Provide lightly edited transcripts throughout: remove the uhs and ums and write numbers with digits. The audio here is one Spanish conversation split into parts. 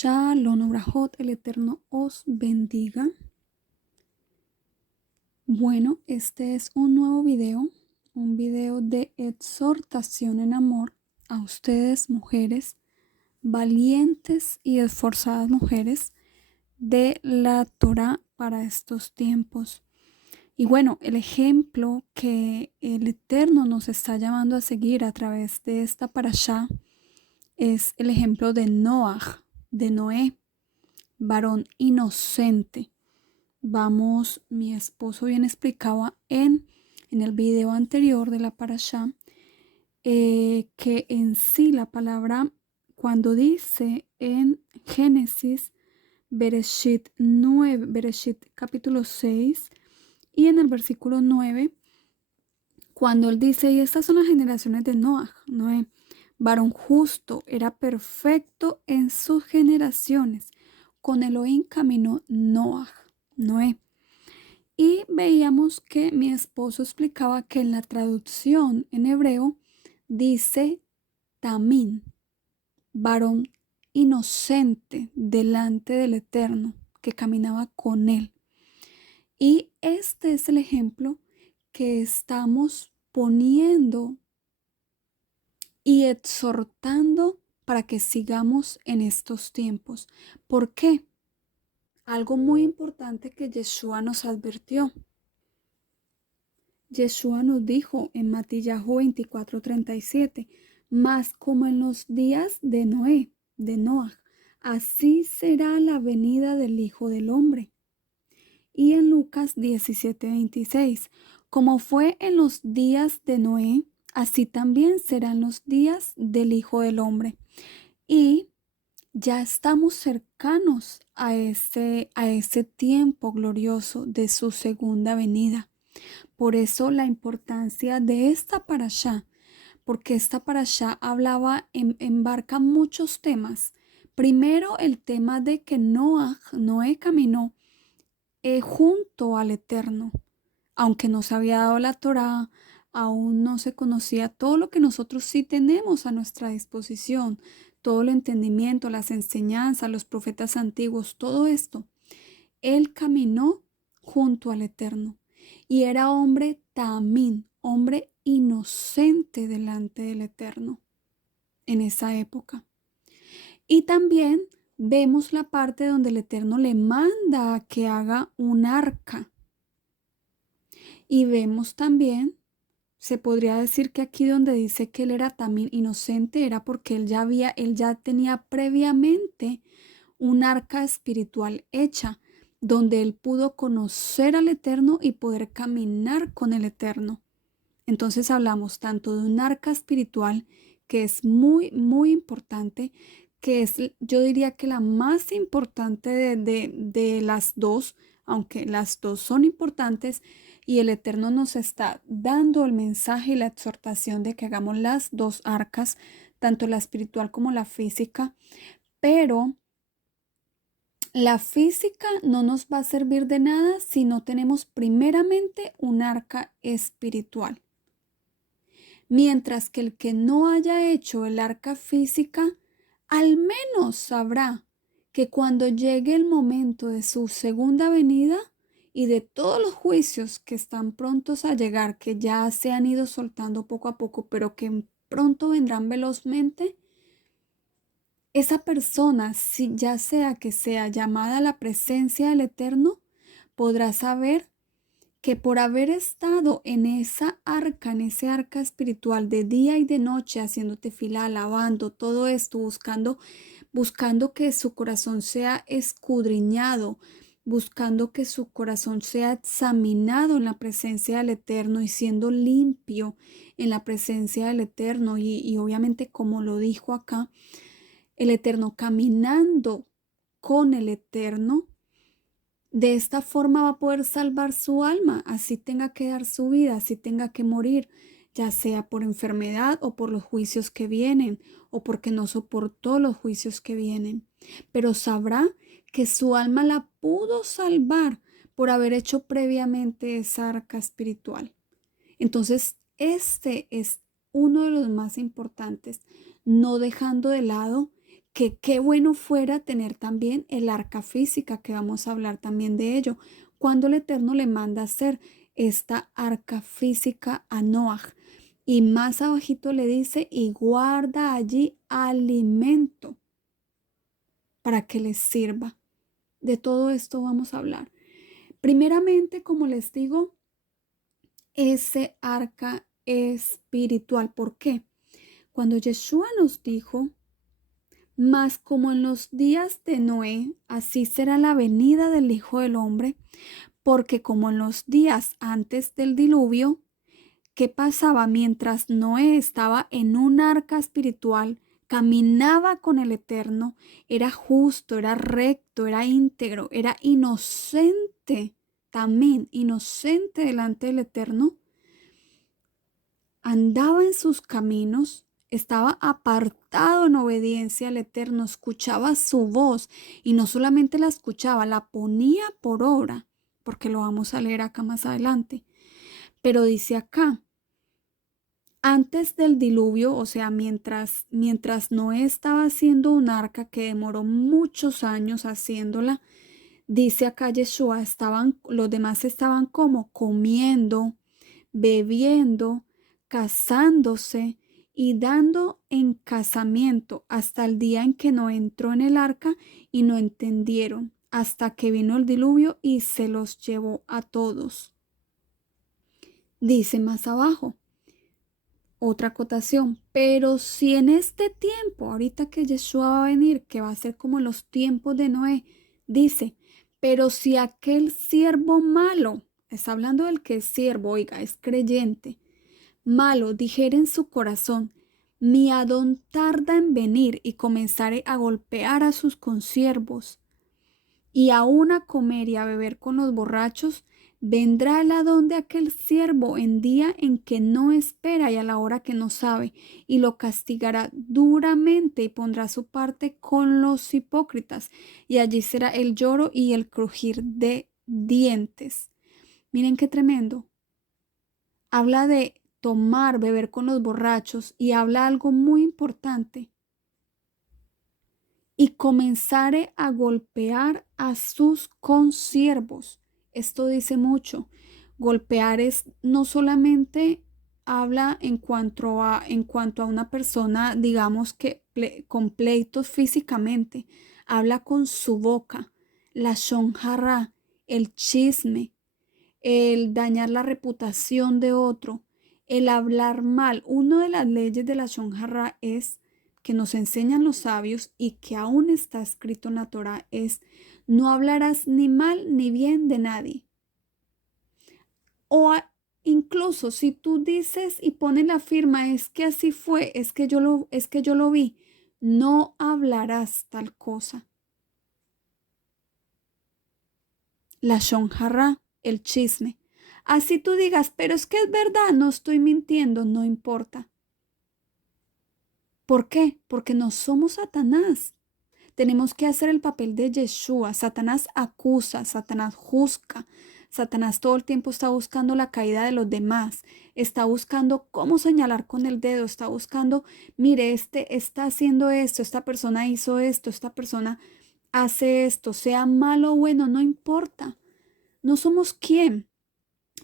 Shalom Obrajot, el Eterno os bendiga. Bueno, este es un nuevo video, un video de exhortación en amor a ustedes, mujeres, valientes y esforzadas mujeres de la Torá para estos tiempos. Y bueno, el ejemplo que el Eterno nos está llamando a seguir a través de esta parashá es el ejemplo de Noaj, de Noé, varón inocente. Vamos, mi esposo bien explicaba en el video anterior de la parashá que en sí la palabra, cuando dice en Génesis Bereshit 9, Bereshit capítulo 6 y en el versículo 9, cuando él dice, y estas son las generaciones de Noé, varón justo, era perfecto en sus generaciones, con Elohim caminó Noé. Y veíamos que mi esposo explicaba que en la traducción en hebreo dice tamín, varón inocente delante del Eterno, que caminaba con él. Y este es el ejemplo que estamos poniendo y exhortando para que sigamos en estos tiempos. ¿Por qué? Algo muy importante que Yeshua nos advirtió. Yeshua nos dijo en Matillahu 24:37, mas como en los días de Noaj, así será la venida del Hijo del Hombre. Y en Lucas 17:26, como fue en los días de Noé, así también serán los días del Hijo del Hombre. Y ya estamos cercanos a ese tiempo glorioso de su segunda venida. Por eso la importancia de esta parashá, porque esta parashá embarca muchos temas. Primero, el tema de que Noé caminó junto al Eterno, aunque no se había dado la Torá, aún no se conocía todo lo que nosotros sí tenemos a nuestra disposición, todo el entendimiento, las enseñanzas, los profetas antiguos, todo esto. Él caminó junto al Eterno y era hombre tamín, hombre inocente delante del Eterno en esa época. Y también vemos la parte donde el Eterno le manda a que haga un arca. Y vemos también, se podría decir que aquí donde dice que él era también inocente era porque él ya tenía previamente un arca espiritual hecha, donde él pudo conocer al Eterno y poder caminar con el Eterno. Entonces hablamos tanto de un arca espiritual que es muy, muy importante, que es, yo diría que la más importante de las dos, aunque las dos son importantes, y el Eterno nos está dando el mensaje y la exhortación de que hagamos las dos arcas, tanto la espiritual como la física, pero la física no nos va a servir de nada si no tenemos primeramente un arca espiritual. Mientras que el que no haya hecho el arca física, al menos sabrá que cuando llegue el momento de su segunda venida y de todos los juicios que están prontos a llegar, que ya se han ido soltando poco a poco, pero que pronto vendrán velozmente, esa persona, si ya sea que sea llamada a la presencia del Eterno, podrá saber que por haber estado en en ese arca espiritual de día y de noche, haciéndote fila, alabando, todo esto, buscando que su corazón sea escudriñado, buscando que su corazón sea examinado en la presencia del Eterno y siendo limpio en la presencia del Eterno. Y obviamente, como lo dijo acá, el Eterno caminando con el Eterno, de esta forma va a poder salvar su alma, así tenga que dar su vida, así tenga que morir, ya sea por enfermedad o por los juicios que vienen, o porque no soportó los juicios que vienen. Pero sabrá que su alma la pudo salvar por haber hecho previamente esa arca espiritual. Entonces, este es uno de los más importantes, no dejando de lado que qué bueno fuera tener también el arca física, que vamos a hablar también de ello. Cuando el Eterno le manda hacer esta arca física a Noaj. Y más abajito le dice, y guarda allí alimento para que les sirva. De todo esto vamos a hablar. Primeramente, como les digo, ese arca espiritual. ¿Por qué? Cuando Yeshua nos dijo, mas como en los días de Noé, así será la venida del Hijo del Hombre, porque como en los días antes del diluvio, ¿qué pasaba mientras Noé estaba en un arca espiritual? Caminaba con el Eterno, era justo, era recto, era íntegro, era inocente, también inocente delante del Eterno. Andaba en sus caminos, estaba apartado en obediencia al Eterno, escuchaba su voz y no solamente la escuchaba, la ponía por obra, porque lo vamos a leer acá más adelante. Pero dice acá, antes del diluvio, o sea, mientras Noé estaba haciendo un arca que demoró muchos años haciéndola, dice acá Yeshua, los demás estaban como comiendo, bebiendo, casándose y dando en casamiento hasta el día en que Noé entró en el arca y no entendieron, hasta que vino el diluvio y se los llevó a todos. Dice más abajo, otra acotación, pero si en este tiempo, ahorita que Yeshua va a venir, que va a ser como los tiempos de Noé, dice, pero si aquel siervo malo, está hablando del que es siervo, oiga, es creyente, malo, dijera en su corazón, mi Adón tarda en venir y comenzare a golpear a sus consiervos y aun a comer y a beber con los borrachos, vendrá el Adón de aquel siervo en día en que no espera y a la hora que no sabe, y lo castigará duramente y pondrá su parte con los hipócritas, y allí será el lloro y el crujir de dientes. Miren qué tremendo. Habla de tomar, beber con los borrachos y habla algo muy importante. Y comenzare a golpear a sus consiervos. Esto dice mucho. Golpear es no solamente habla en cuanto a una persona, digamos que con pleitos físicamente, habla con su boca, la shonjarra, el chisme, el dañar la reputación de otro, el hablar mal. Una de las leyes de la shonjarra es que nos enseñan los sabios y que aún está escrito en la Torá es no hablarás ni mal ni bien de nadie. Incluso si tú dices y pones la firma es que así fue, es que yo lo vi, no hablarás tal cosa. La shonjarra, el chisme. Así tú digas, pero es que es verdad, no estoy mintiendo, no importa. ¿Por qué? Porque no somos Satanás. Tenemos que hacer el papel de Yeshua. Satanás acusa, Satanás juzga. Satanás todo el tiempo está buscando la caída de los demás. Está buscando cómo señalar con el dedo. Está buscando, mire, este está haciendo esto, esta persona hizo esto, esta persona hace esto, sea malo o bueno, no importa. No somos quién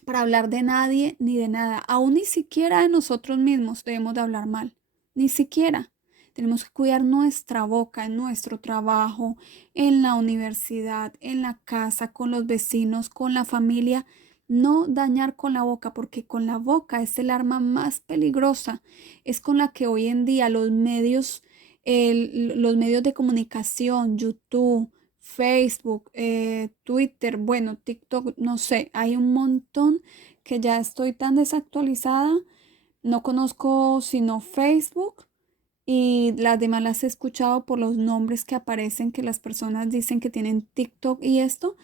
para hablar de nadie ni de nada. Aún ni siquiera de nosotros mismos debemos de hablar mal. Ni siquiera. Tenemos que cuidar nuestra boca en nuestro trabajo, en la universidad, en la casa, con los vecinos, con la familia. No dañar con la boca, porque con la boca es el arma más peligrosa. Es con la que hoy en día los medios de comunicación, YouTube, Facebook, Twitter, bueno, TikTok, no sé, hay un montón que ya estoy tan desactualizada. No conozco sino Facebook y las demás las he escuchado por los nombres que aparecen que las personas dicen que tienen TikTok y esto,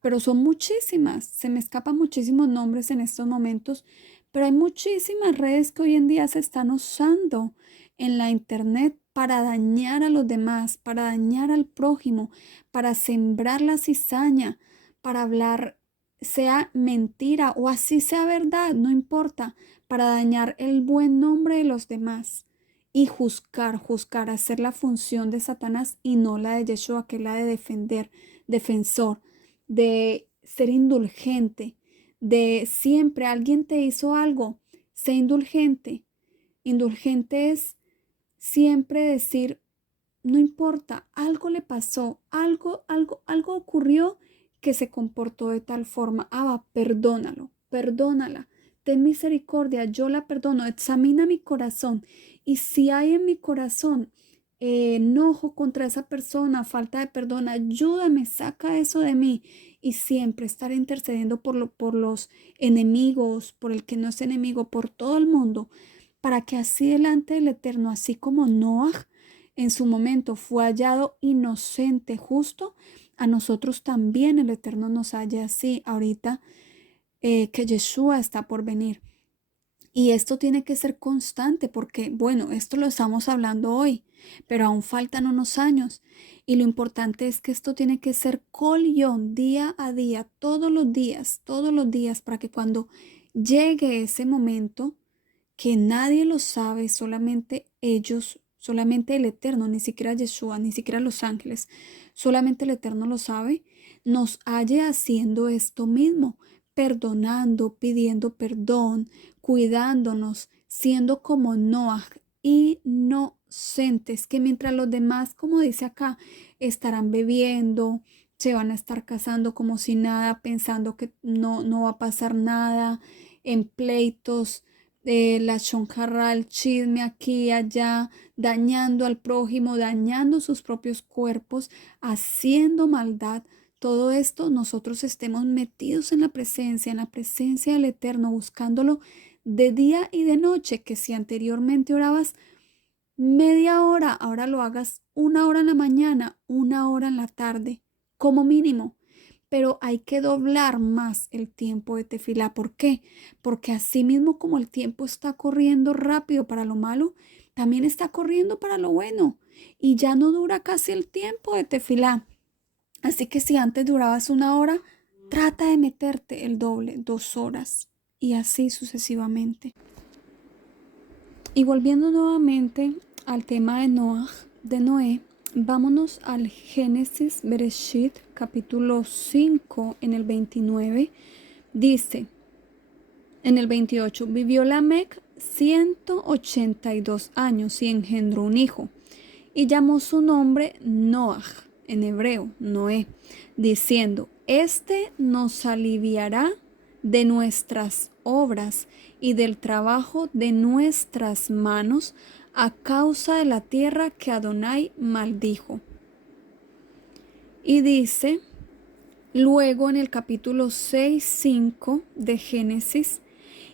pero son muchísimas. Se me escapan muchísimos nombres en estos momentos, pero hay muchísimas redes que hoy en día se están usando en la internet para dañar a los demás, para dañar al prójimo, para sembrar la cizaña, para hablar, sea mentira o así sea verdad, no importa, para dañar el buen nombre de los demás. y juzgar, hacer la función de Satanás y no la de Yeshua, que es la de defensor, de ser indulgente, de siempre alguien te hizo algo, sé indulgente. Indulgente es siempre decir, no importa, algo le pasó, algo ocurrió que se comportó de tal forma. Abba, perdónalo, perdónala, ten misericordia, yo la perdono, examina mi corazón. Y si hay en mi corazón enojo contra esa persona, falta de perdón, ayúdame, saca eso de mí. Y siempre estar intercediendo por los enemigos, por el que no es enemigo, por todo el mundo, para que así delante del Eterno, así como Noah en su momento fue hallado inocente, justo, a nosotros también el Eterno nos halla así ahorita que Yeshua está por venir. Y esto tiene que ser constante porque, bueno, esto lo estamos hablando hoy, pero aún faltan unos años. Y lo importante es que esto tiene que ser colión día a día, todos los días, para que cuando llegue ese momento, que nadie lo sabe, solamente ellos, solamente el Eterno, ni siquiera Yeshua, ni siquiera los ángeles, solamente el Eterno lo sabe, nos halle haciendo esto mismo, perdonando, pidiendo perdón, cuidándonos, siendo como Noah, inocentes, que mientras los demás, como dice acá, estarán bebiendo, se van a estar casando como si nada, pensando que no va a pasar nada, en pleitos, la chonjarra, el chisme aquí y allá, dañando al prójimo, dañando sus propios cuerpos, haciendo maldad. Todo esto nosotros estemos metidos en la presencia del Eterno, buscándolo de día y de noche, que si anteriormente orabas media hora, ahora lo hagas 1 hora en la mañana, 1 hora en la tarde, como mínimo. Pero hay que doblar más el tiempo de tefilá. ¿Por qué? Porque así mismo como el tiempo está corriendo rápido para lo malo, también está corriendo para lo bueno. Y ya no dura casi el tiempo de tefilá. Así que si antes durabas 1 hora, trata de meterte el doble, 2 horas. Y así sucesivamente. Y volviendo nuevamente al tema de Noé, vámonos al Génesis Bereshit, capítulo 5, en el 29. Dice, en el 28, vivió Lamec 182 años y engendró un hijo, y llamó su nombre Noah, en hebreo, Noé, diciendo, este nos aliviará de nuestras obras y del trabajo de nuestras manos a causa de la tierra que Adonai maldijo. Y dice, luego en el capítulo 6:5 de Génesis,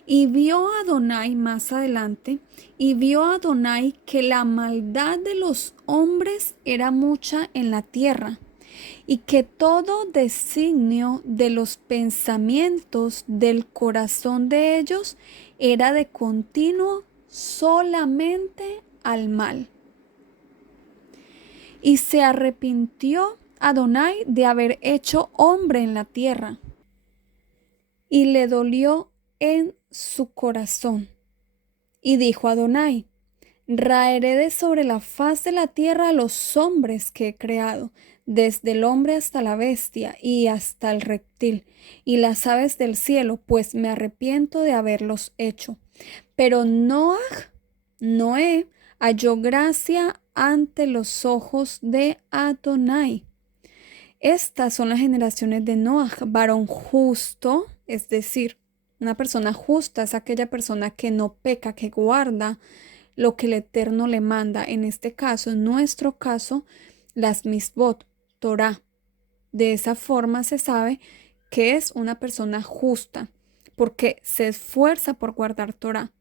y vio a Adonai más adelante, y vio a Adonai que la maldad de los hombres era mucha en la tierra, y que todo designio de los pensamientos del corazón de ellos era de continuo solamente al mal. Y se arrepintió Adonai de haber hecho hombre en la tierra, y le dolió en su corazón. Y dijo Adonai, raeré de sobre la faz de la tierra a los hombres que he creado, desde el hombre hasta la bestia y hasta el reptil, y las aves del cielo, pues me arrepiento de haberlos hecho. Pero Noé, halló gracia ante los ojos de Adonai. Estas son las generaciones de Noah, varón justo, es decir, una persona justa es aquella persona que no peca, que guarda lo que el Eterno le manda. En este caso, en nuestro caso, las misbot, Torah. De esa forma se sabe que es una persona justa, porque se esfuerza por guardar Torah.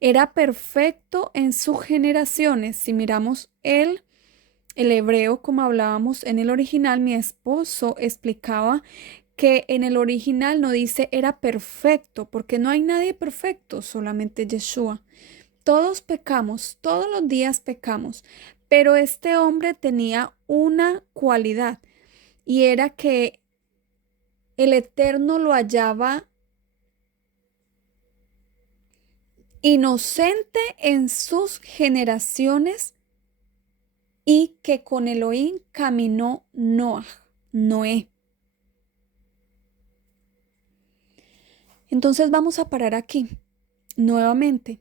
Era perfecto en sus generaciones. Si miramos el hebreo, como hablábamos en el original, mi esposo explicaba que en el original no dice era perfecto, porque no hay nadie perfecto, solamente Yeshua. Todos pecamos, todos los días pecamos, pero este hombre tenía una cualidad y era que el Eterno lo hallaba inocente en sus generaciones, y que con Elohim caminó Noé. Entonces vamos a parar aquí nuevamente.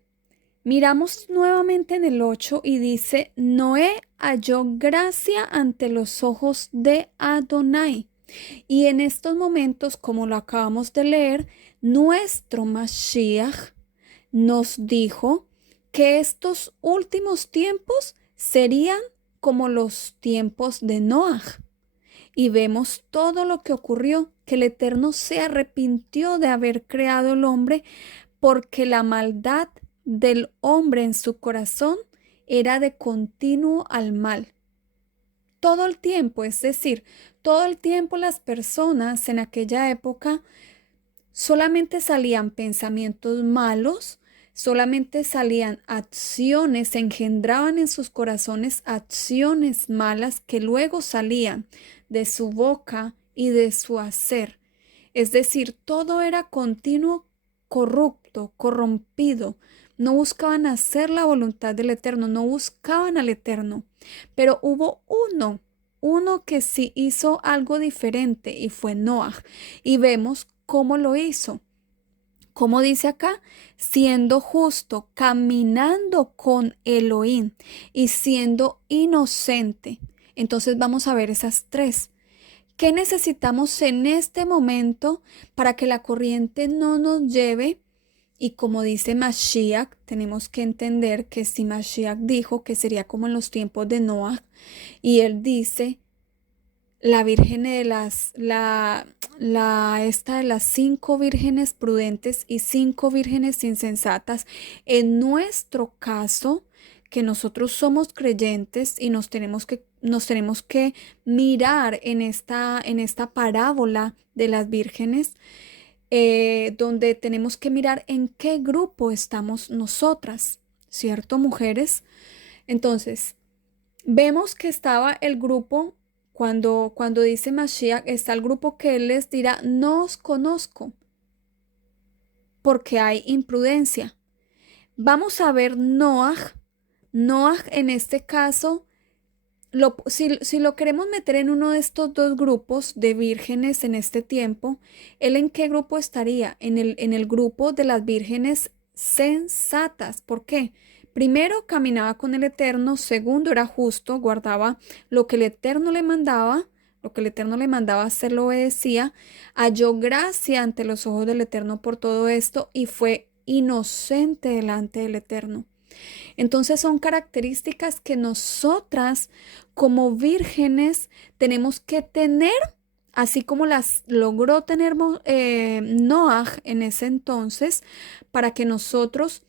Miramos nuevamente en el 8 y dice, Noé halló gracia ante los ojos de Adonai. Y en estos momentos, como lo acabamos de leer, nuestro Mashiach nos dijo que estos últimos tiempos serían como los tiempos de Noah. Y vemos todo lo que ocurrió, que el Eterno se arrepintió de haber creado el hombre porque la maldad del hombre en su corazón era de continuo al mal. Todo el tiempo, es decir, todo el tiempo las personas en aquella época solamente salían pensamientos malos, solamente salían acciones, se engendraban en sus corazones acciones malas que luego salían de su boca y de su hacer. Es decir, todo era continuo, corrupto, corrompido. No buscaban hacer la voluntad del Eterno, no buscaban al Eterno. Pero hubo uno que sí hizo algo diferente y fue Noah. Y vemos cómo lo hizo. Como dice acá, siendo justo, caminando con Elohim y siendo inocente. Entonces vamos a ver esas tres. ¿Qué necesitamos en este momento para que la corriente no nos lleve? Y como dice Mashiach, tenemos que entender que si Mashiach dijo que sería como en los tiempos de Noah, y él dice, la virgen de esta de las 5 vírgenes prudentes y 5 vírgenes insensatas, en nuestro caso, que nosotros somos creyentes y nos tenemos que mirar en esta parábola de las vírgenes, donde tenemos que mirar en qué grupo estamos nosotras, ¿cierto, mujeres? Entonces, vemos que estaba el grupo, cuando dice Mashiach, está el grupo que él les dirá, no os conozco, porque hay imprudencia. Vamos a ver Noah en este caso, si lo queremos meter en uno de estos dos grupos de vírgenes en este tiempo, ¿él en qué grupo estaría? En el grupo de las vírgenes sensatas. ¿Por qué? Primero, caminaba con el Eterno. Segundo, era justo, guardaba lo que el Eterno le mandaba. Lo que el Eterno le mandaba hacer lo obedecía. Halló gracia ante los ojos del Eterno por todo esto y fue inocente delante del Eterno. Entonces son características que nosotras como vírgenes tenemos que tener, así como las logró tener Noah en ese entonces, para que nosotros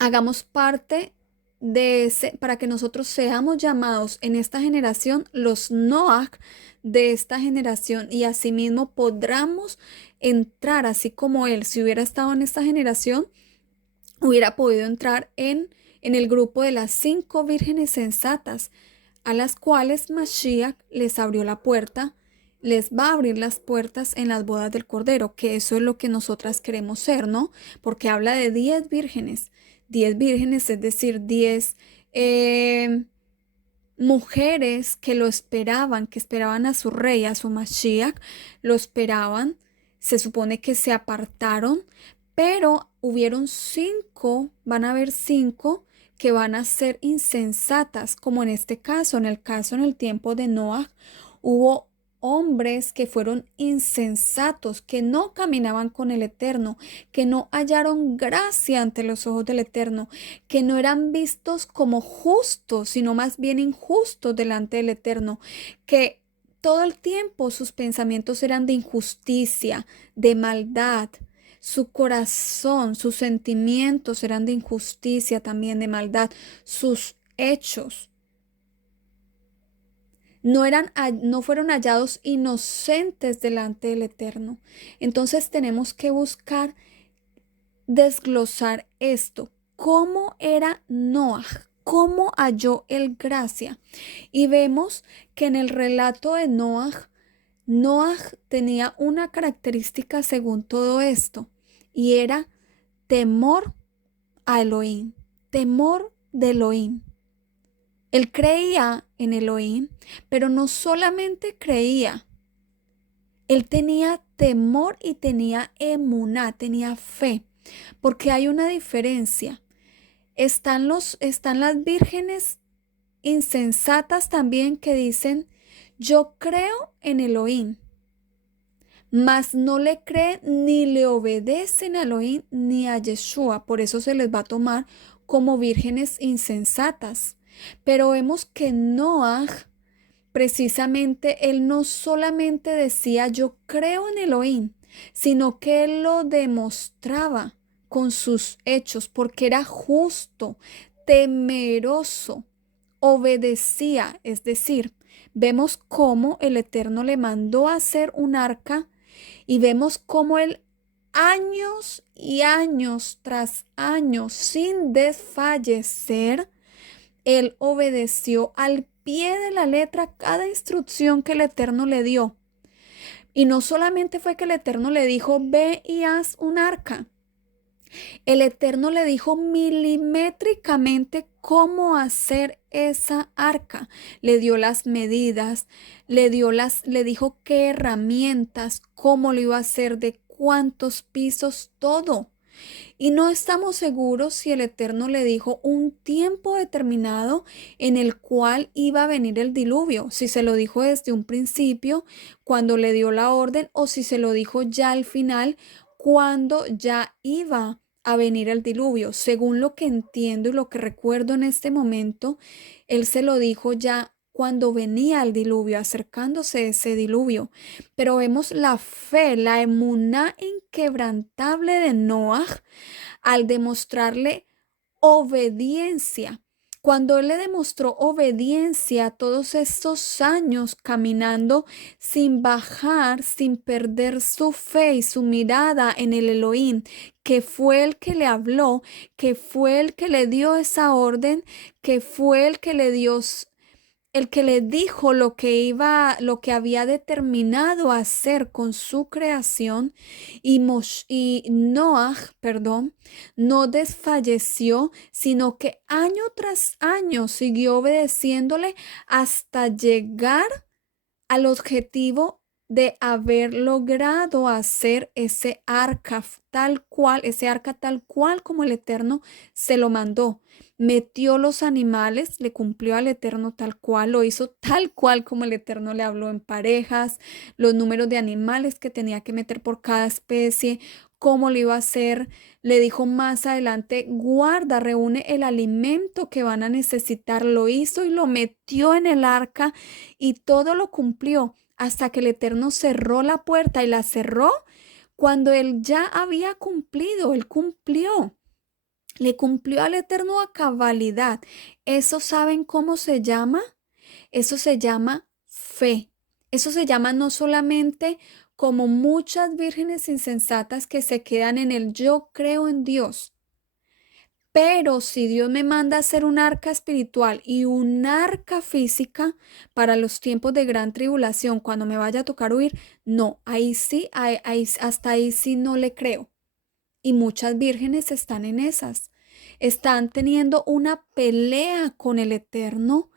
hagamos parte de para que nosotros seamos llamados en esta generación los Noah de esta generación, y asimismo podamos entrar, así como él, si hubiera estado en esta generación, hubiera podido entrar en el grupo de las 5 vírgenes sensatas, a las cuales Mashiach les abrió la puerta, les va a abrir las puertas en las bodas del Cordero, que eso es lo que nosotras queremos ser, ¿no? Porque habla de 10 vírgenes, 10 vírgenes, es decir, 10 mujeres que lo esperaban, que esperaban a su rey, a su Mashiach, lo esperaban. Se supone que se apartaron, pero hubieron 5, van a haber 5 que van a ser insensatas, como en este caso, en el tiempo de Noah, hubo hombres que fueron insensatos, que no caminaban con el Eterno, que no hallaron gracia ante los ojos del Eterno, que no eran vistos como justos, sino más bien injustos delante del Eterno, que todo el tiempo sus pensamientos eran de injusticia, de maldad. Su corazón, sus sentimientos eran de injusticia, también de maldad. Sus hechos no fueron hallados inocentes delante del Eterno. Entonces tenemos que buscar desglosar esto. ¿Cómo era Noah? ¿Cómo halló él gracia? Y vemos que en el relato de Noah tenía una característica según todo esto, y era temor a Elohim, temor de Elohim. Él creía en Elohim, pero no solamente creía, él tenía temor y tenía emuná, tenía fe, porque hay una diferencia. Están las vírgenes insensatas también que dicen, yo creo en Elohim, mas no le creen ni le obedecen a Elohim ni a Yeshua. Por eso se les va a tomar como vírgenes insensatas. Pero vemos que Noah, precisamente, él no solamente decía yo creo en Elohim, sino que él lo demostraba con sus hechos, porque era justo, temeroso, obedecía. Es decir, vemos cómo el Eterno le mandó a hacer un arca y vemos cómo él años y años tras años, sin desfallecer, él obedeció al pie de la letra cada instrucción que el Eterno le dio. Y no solamente fue que el Eterno le dijo, ve y haz un arca. El Eterno le dijo milimétricamente cómo hacer esa arca. Le dio las medidas, le dijo qué herramientas, cómo lo iba a hacer, de cuántos pisos, todo. Y no estamos seguros si el Eterno le dijo un tiempo determinado en el cual iba a venir el diluvio, si se lo dijo desde un principio, cuando le dio la orden, o si se lo dijo ya al final, cuando ya iba a venir el diluvio. Según lo que entiendo y lo que recuerdo en este momento, él se lo dijo ya cuando venía el diluvio, acercándose ese diluvio. Pero vemos la fe, la emuná inquebrantable de Noah al demostrarle obediencia. Cuando él le demostró obediencia todos estos años caminando sin bajar, sin perder su fe y su mirada en el Elohim, que fue el que le habló, que fue el que le dio esa orden, que fue el que le dijo lo que había determinado hacer con su creación, y Noah, no desfalleció, sino que año tras año siguió obedeciéndole hasta llegar al objetivo de haber logrado hacer ese arca tal cual como el Eterno se lo mandó. Metió los animales, le cumplió al Eterno tal cual, lo hizo tal cual como el Eterno le habló, en parejas, los números de animales que tenía que meter por cada especie, cómo lo iba a hacer. Le dijo más adelante, guarda, reúne el alimento que van a necesitar. Lo hizo y lo metió en el arca y todo lo cumplió hasta que el Eterno cerró la puerta, y la cerró cuando él ya había cumplido. Él cumplió. Le cumplió al Eterno a cabalidad. ¿Eso saben cómo se llama? Eso se llama fe. Eso se llama no solamente como muchas vírgenes insensatas que se quedan en el yo creo en Dios. Pero si Dios me manda a hacer un arca espiritual y un arca física para los tiempos de gran tribulación, cuando me vaya a tocar huir, no, ahí sí, hasta ahí sí no le creo. Y muchas vírgenes están en esas. Están teniendo una pelea con el Eterno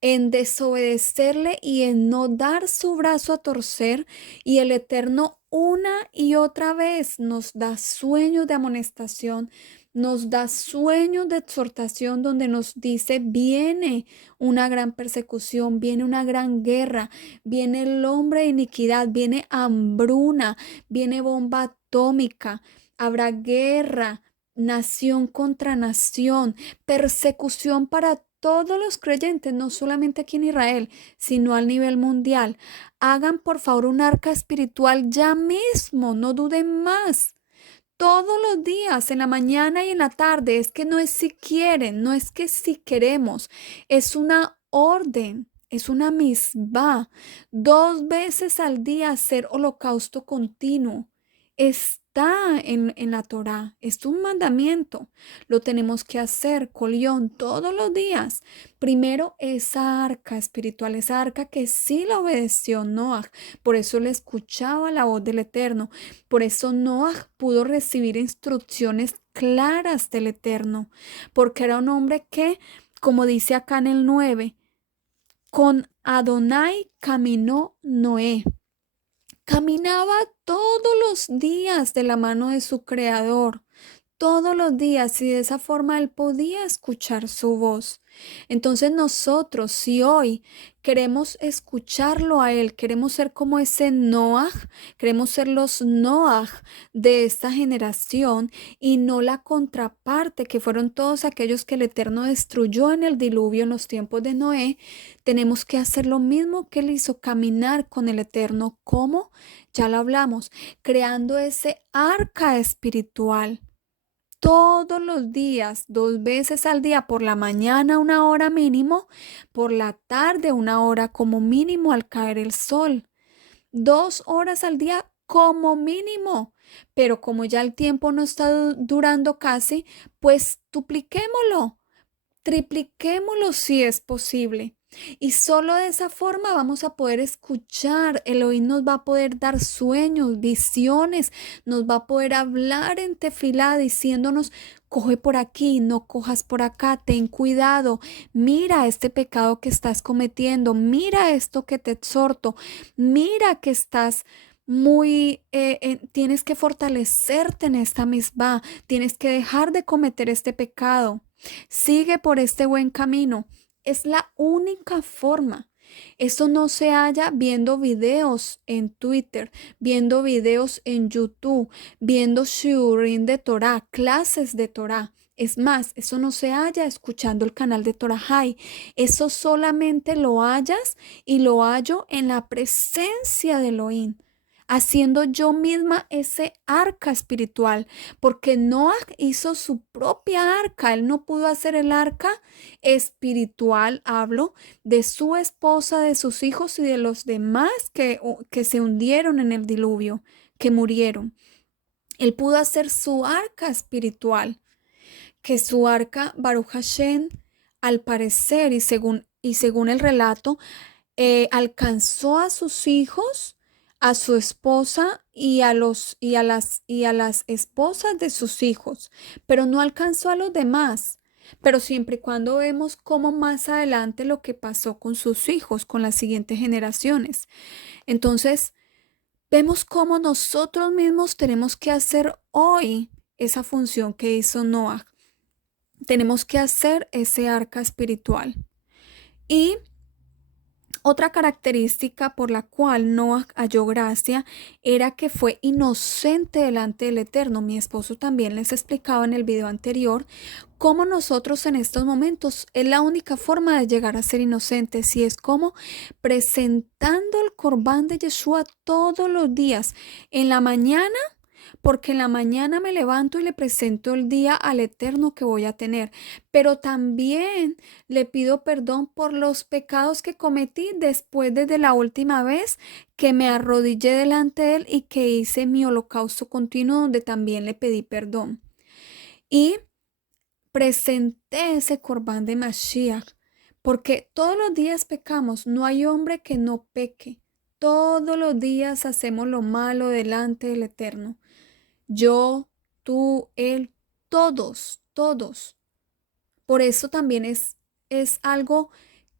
en desobedecerle y en no dar su brazo a torcer. Y el Eterno una y otra vez nos da sueños de amonestación, nos da sueños de exhortación, donde nos dice, viene una gran persecución, viene una gran guerra, viene el hombre de iniquidad, viene hambruna, viene bomba atómica, habrá guerra, nación contra nación, persecución para todos los creyentes, no solamente aquí en Israel, sino a nivel mundial. Hagan por favor un arca espiritual ya mismo, no duden más. Todos los días, en la mañana y en la tarde. Es que no es si quieren, no es que si queremos, es una orden, es una misbah. 2 veces al día hacer holocausto continuo. Es está en la Torá, es un mandamiento. Lo tenemos que hacer, colión, todos los días. Primero, esa arca espiritual, esa arca que sí la obedeció Noaj. Por eso le escuchaba la voz del Eterno. Por eso Noaj pudo recibir instrucciones claras del Eterno. Porque era un hombre que, como dice acá en el 9, con Adonai caminó Noé. Caminaba todos los días de la mano de su Creador, todos los días, y de esa forma él podía escuchar su voz. Entonces nosotros, si hoy queremos escucharlo a él, queremos ser como ese Noaj, queremos ser los Noaj de esta generación y no la contraparte, que fueron todos aquellos que el Eterno destruyó en el diluvio en los tiempos de Noé, tenemos que hacer lo mismo que él hizo, caminar con el Eterno. ¿Cómo? Ya lo hablamos, creando ese arca espiritual. Todos los días, 2 veces al día, por la mañana 1 hora mínimo, por la tarde 1 hora como mínimo al caer el sol. 2 horas al día como mínimo. Pero como ya el tiempo no está durando casi, pues dupliquémoslo, tripliquémoslo si es posible. Y solo de esa forma vamos a poder escuchar. Elohim nos va a poder dar sueños, visiones, nos va a poder hablar en tefilá diciéndonos: coge por aquí, no cojas por acá, ten cuidado, mira este pecado que estás cometiendo, mira esto que te exhorto, mira que estás tienes que fortalecerte en esta misma, tienes que dejar de cometer este pecado. Sigue por este buen camino. Es la única forma. Eso no se halla viendo videos en Twitter, viendo videos en YouTube, viendo shiurim de Torah, clases de Torah. Es más, eso no se halla escuchando el canal de Torah High. Eso solamente lo hallas y lo hallo en la presencia de Elohim, haciendo yo misma ese arca espiritual, porque Noah hizo su propia arca. Él no pudo hacer el arca espiritual, hablo de su esposa, de sus hijos y de los demás que se hundieron en el diluvio, que murieron. Él pudo hacer su arca espiritual, que su arca, Baruch Hashem, al parecer y según el relato, alcanzó a sus hijos, a su esposa y a las esposas de sus hijos, pero no alcanzó a los demás. Pero siempre y cuando vemos cómo más adelante lo que pasó con sus hijos, con las siguientes generaciones. Entonces, vemos cómo nosotros mismos tenemos que hacer hoy esa función que hizo Noah. Tenemos que hacer ese arca espiritual. Y otra característica por la cual Noah halló gracia era que fue inocente delante del Eterno. Mi esposo también les explicaba en el video anterior cómo nosotros en estos momentos es la única forma de llegar a ser inocentes, y es como presentando el corbán de Yeshua todos los días en la mañana. Porque en la mañana me levanto y le presento el día al Eterno que voy a tener, pero también le pido perdón por los pecados que cometí después desde la última vez que me arrodillé delante de él y que hice mi holocausto continuo, donde también le pedí perdón. Y presenté ese corbán de Mashiach, porque todos los días pecamos, no hay hombre que no peque. Todos los días hacemos lo malo delante del Eterno. Yo, tú, él, todos, todos. Por eso también es algo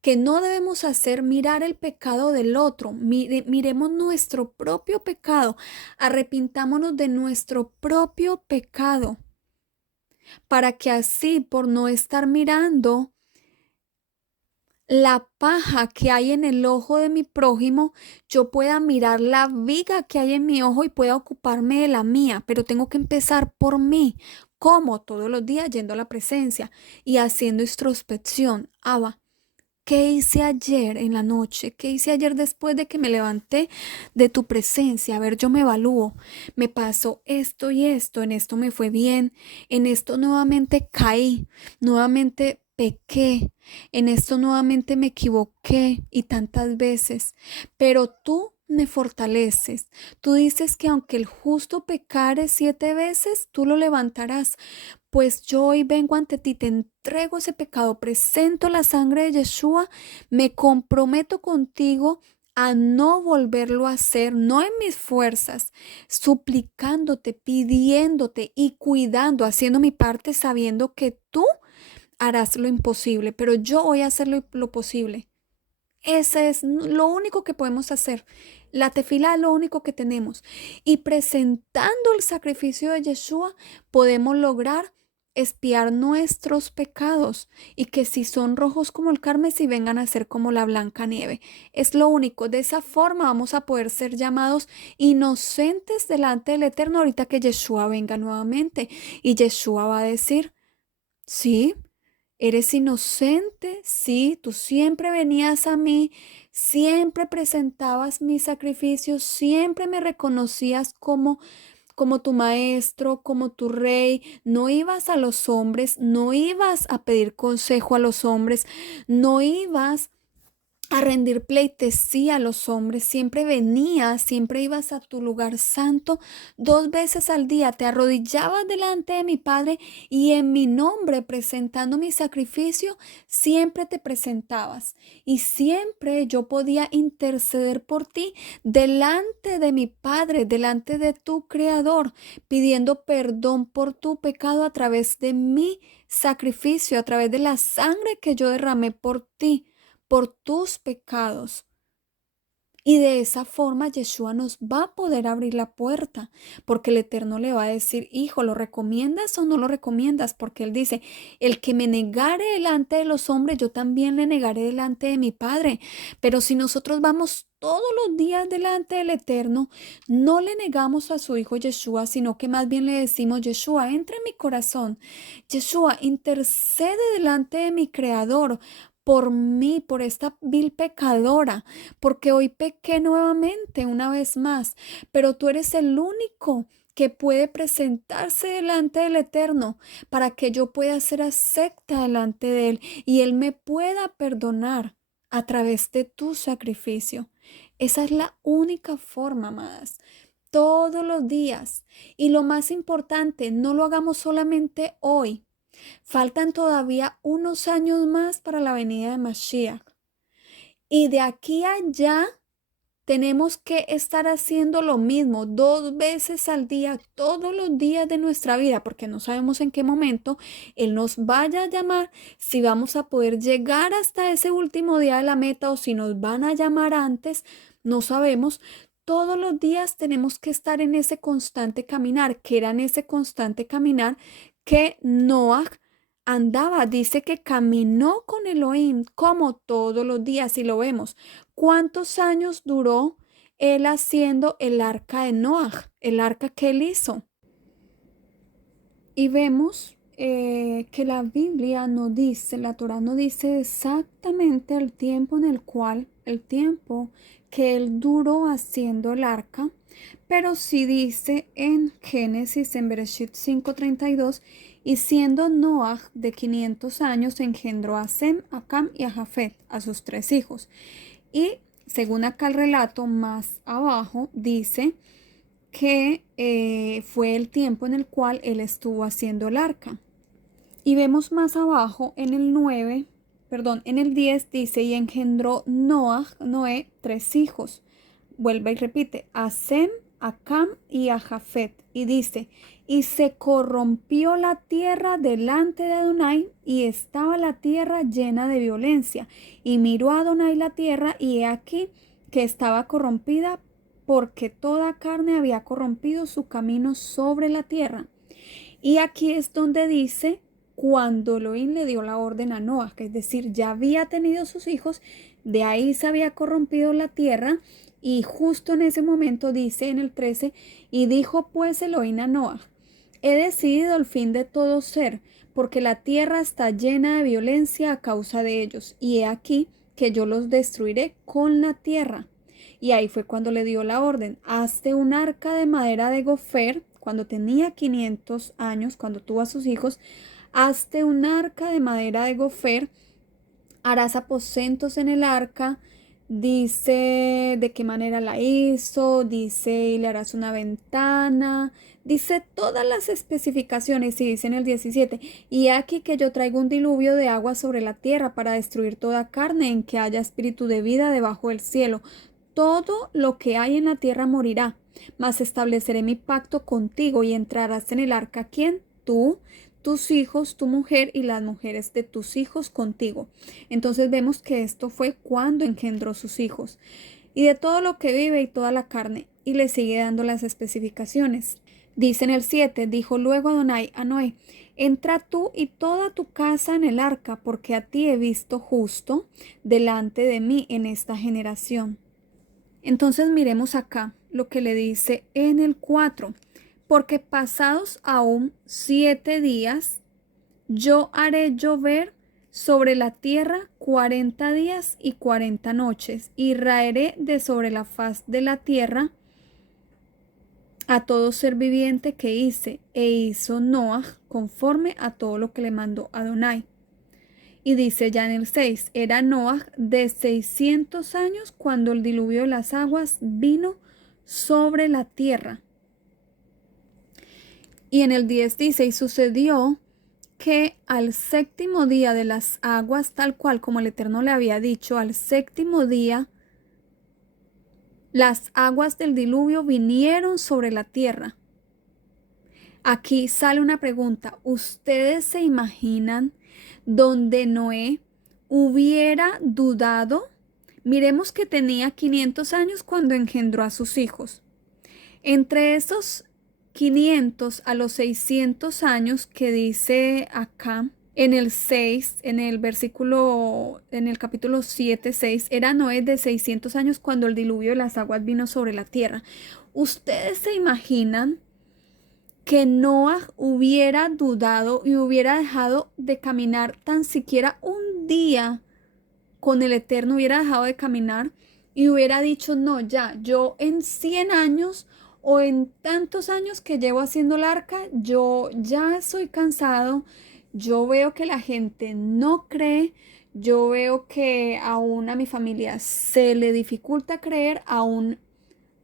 que no debemos hacer, mirar el pecado del otro. Miremos nuestro propio pecado. Arrepintámonos de nuestro propio pecado, para que así, por no estar mirando la paja que hay en el ojo de mi prójimo, yo pueda mirar la viga que hay en mi ojo y pueda ocuparme de la mía. Pero tengo que empezar por mí. ¿Cómo? Todos los días yendo a la presencia y haciendo introspección. Abba, ¿qué hice ayer en la noche? ¿Qué hice ayer después de que me levanté de tu presencia? A ver, yo me evalúo. Me pasó esto y esto. En esto me fue bien. En esto nuevamente caí. Nuevamente pequé. En esto nuevamente me equivoqué y tantas veces. Pero tú me fortaleces. Tú dices que aunque el justo pecare 7 veces, tú lo levantarás. Pues yo hoy vengo ante ti, te entrego ese pecado, presento la sangre de Yeshua, me comprometo contigo a no volverlo a hacer, no en mis fuerzas, suplicándote, pidiéndote y cuidando, haciendo mi parte, sabiendo que tú harás lo imposible, pero yo voy a hacer lo posible. Ese es lo único que podemos hacer. La tefilá es lo único que tenemos. Y presentando el sacrificio de Yeshua, podemos lograr expiar nuestros pecados y que si son rojos como el carmesí vengan a ser como la blanca nieve. Es lo único. De esa forma vamos a poder ser llamados inocentes delante del Eterno ahorita que Yeshua venga nuevamente. Y Yeshua va a decir, sí. Eres inocente, sí, tú siempre venías a mí, siempre presentabas mis sacrificios, siempre me reconocías como tu maestro, como tu rey, no ibas a los hombres, no ibas a pedir consejo a los hombres, no ibas a rendir pleitesía a los hombres, siempre venías, siempre ibas a tu lugar santo 2 veces al día, te arrodillabas delante de mi Padre y en mi nombre presentando mi sacrificio, siempre te presentabas y siempre yo podía interceder por ti delante de mi Padre, delante de tu Creador, pidiendo perdón por tu pecado a través de mi sacrificio, a través de la sangre que yo derramé por ti, por tus pecados. Y de esa forma Yeshua nos va a poder abrir la puerta, porque el Eterno le va a decir, hijo, ¿lo recomiendas o no lo recomiendas? Porque Él dice, el que me negare delante de los hombres, yo también le negaré delante de mi Padre. Pero si nosotros vamos todos los días delante del Eterno, no le negamos a su hijo Yeshua, sino que más bien le decimos, Yeshua, entra en mi corazón. Yeshua, intercede delante de mi Creador por mí, por esta vil pecadora, porque hoy pequé nuevamente una vez más, pero tú eres el único que puede presentarse delante del Eterno para que yo pueda ser acepta delante de Él y Él me pueda perdonar a través de tu sacrificio. Esa es la única forma, amadas. Todos los días. Y lo más importante, no lo hagamos solamente hoy. Faltan todavía unos años más para la venida de Mashiach. Y de aquí a allá tenemos que estar haciendo lo mismo 2 veces al día, todos los días de nuestra vida, porque no sabemos en qué momento Él nos vaya a llamar, si vamos a poder llegar hasta ese último día de la meta o si nos van a llamar antes, no sabemos. Todos los días tenemos que estar en ese constante caminar, que era en ese constante caminar que Noah andaba, dice que caminó con Elohim como todos los días y lo vemos. ¿Cuántos años duró él haciendo el arca de Noah, el arca que él hizo? Y vemos que la Biblia no dice, la Torah no dice exactamente el tiempo que él duró haciendo el arca, pero sí dice en Génesis, en Bereshit 5:32, y siendo Noah de 500 años, engendró a Sem, a Cam y a Jafet, a sus 3 hijos. Y según acá el relato más abajo, dice que fue el tiempo en el cual él estuvo haciendo el arca. Y vemos más abajo en en el 10 dice, y engendró Noé 3 hijos. Vuelve y repite, a Sem, a Cam y a Jafet. Y dice, y se corrompió la tierra delante de Adonai, y estaba la tierra llena de violencia. Y miró a Adonai la tierra, y he aquí que estaba corrompida, porque toda carne había corrompido su camino sobre la tierra. Y aquí es donde dice, cuando Elohim le dio la orden a Noah, que es decir, ya había tenido sus hijos, de ahí se había corrompido la tierra, y justo en ese momento dice en el 13, y dijo pues Elohim a Noah, he decidido el fin de todo ser, porque la tierra está llena de violencia a causa de ellos, y he aquí que yo los destruiré con la tierra. Y ahí fue cuando le dio la orden, hazte un arca de madera de gofer, cuando tenía 500 años, cuando tuvo a sus hijos, hazte un arca de madera de gofer, harás aposentos en el arca, dice de qué manera la hizo, dice y le harás una ventana, dice todas las especificaciones y dice en el 17, y aquí que yo traigo un diluvio de agua sobre la tierra para destruir toda carne en que haya espíritu de vida debajo del cielo. Todo lo que hay en la tierra morirá, mas estableceré mi pacto contigo y entrarás en el arca. ¿Quién? Tú, tus hijos, tu mujer y las mujeres de tus hijos contigo. Entonces vemos que esto fue cuando engendró sus hijos. Y de todo lo que vive y toda la carne. Y le sigue dando las especificaciones. Dice en el 7, dijo luego Adonai a Noé, entra tú y toda tu casa en el arca, porque a ti he visto justo delante de mí en esta generación. Entonces miremos acá lo que le dice en el 4. Porque pasados aún 7 días, yo haré llover sobre la tierra 40 días y 40 noches, y raeré de sobre la faz de la tierra a todo ser viviente que hice, e hizo Noah conforme a todo lo que le mandó Adonai. Y dice ya en el 6, era Noah de 600 años cuando el diluvio de las aguas vino sobre la tierra. Y en el 10 dice, y sucedió que al séptimo día de las aguas, tal cual como el Eterno le había dicho, al séptimo día, las aguas del diluvio vinieron sobre la tierra. Aquí sale una pregunta. ¿Ustedes se imaginan donde Noé hubiera dudado? Miremos que tenía 500 años cuando engendró a sus hijos. Entre esos 500 a los 600 años que dice acá en el 6, en el capítulo 7, 6, era Noé de 600 años cuando el diluvio de las aguas vino sobre la tierra. ¿Ustedes se imaginan que Noah hubiera dudado y hubiera dejado de caminar tan siquiera un día con el Eterno, hubiera dejado de caminar y hubiera dicho, no, ya, yo en 100 años o en tantos años que llevo haciendo el arca, yo ya soy cansado, yo veo que la gente no cree, yo veo que aún a mi familia se le dificulta creer, aún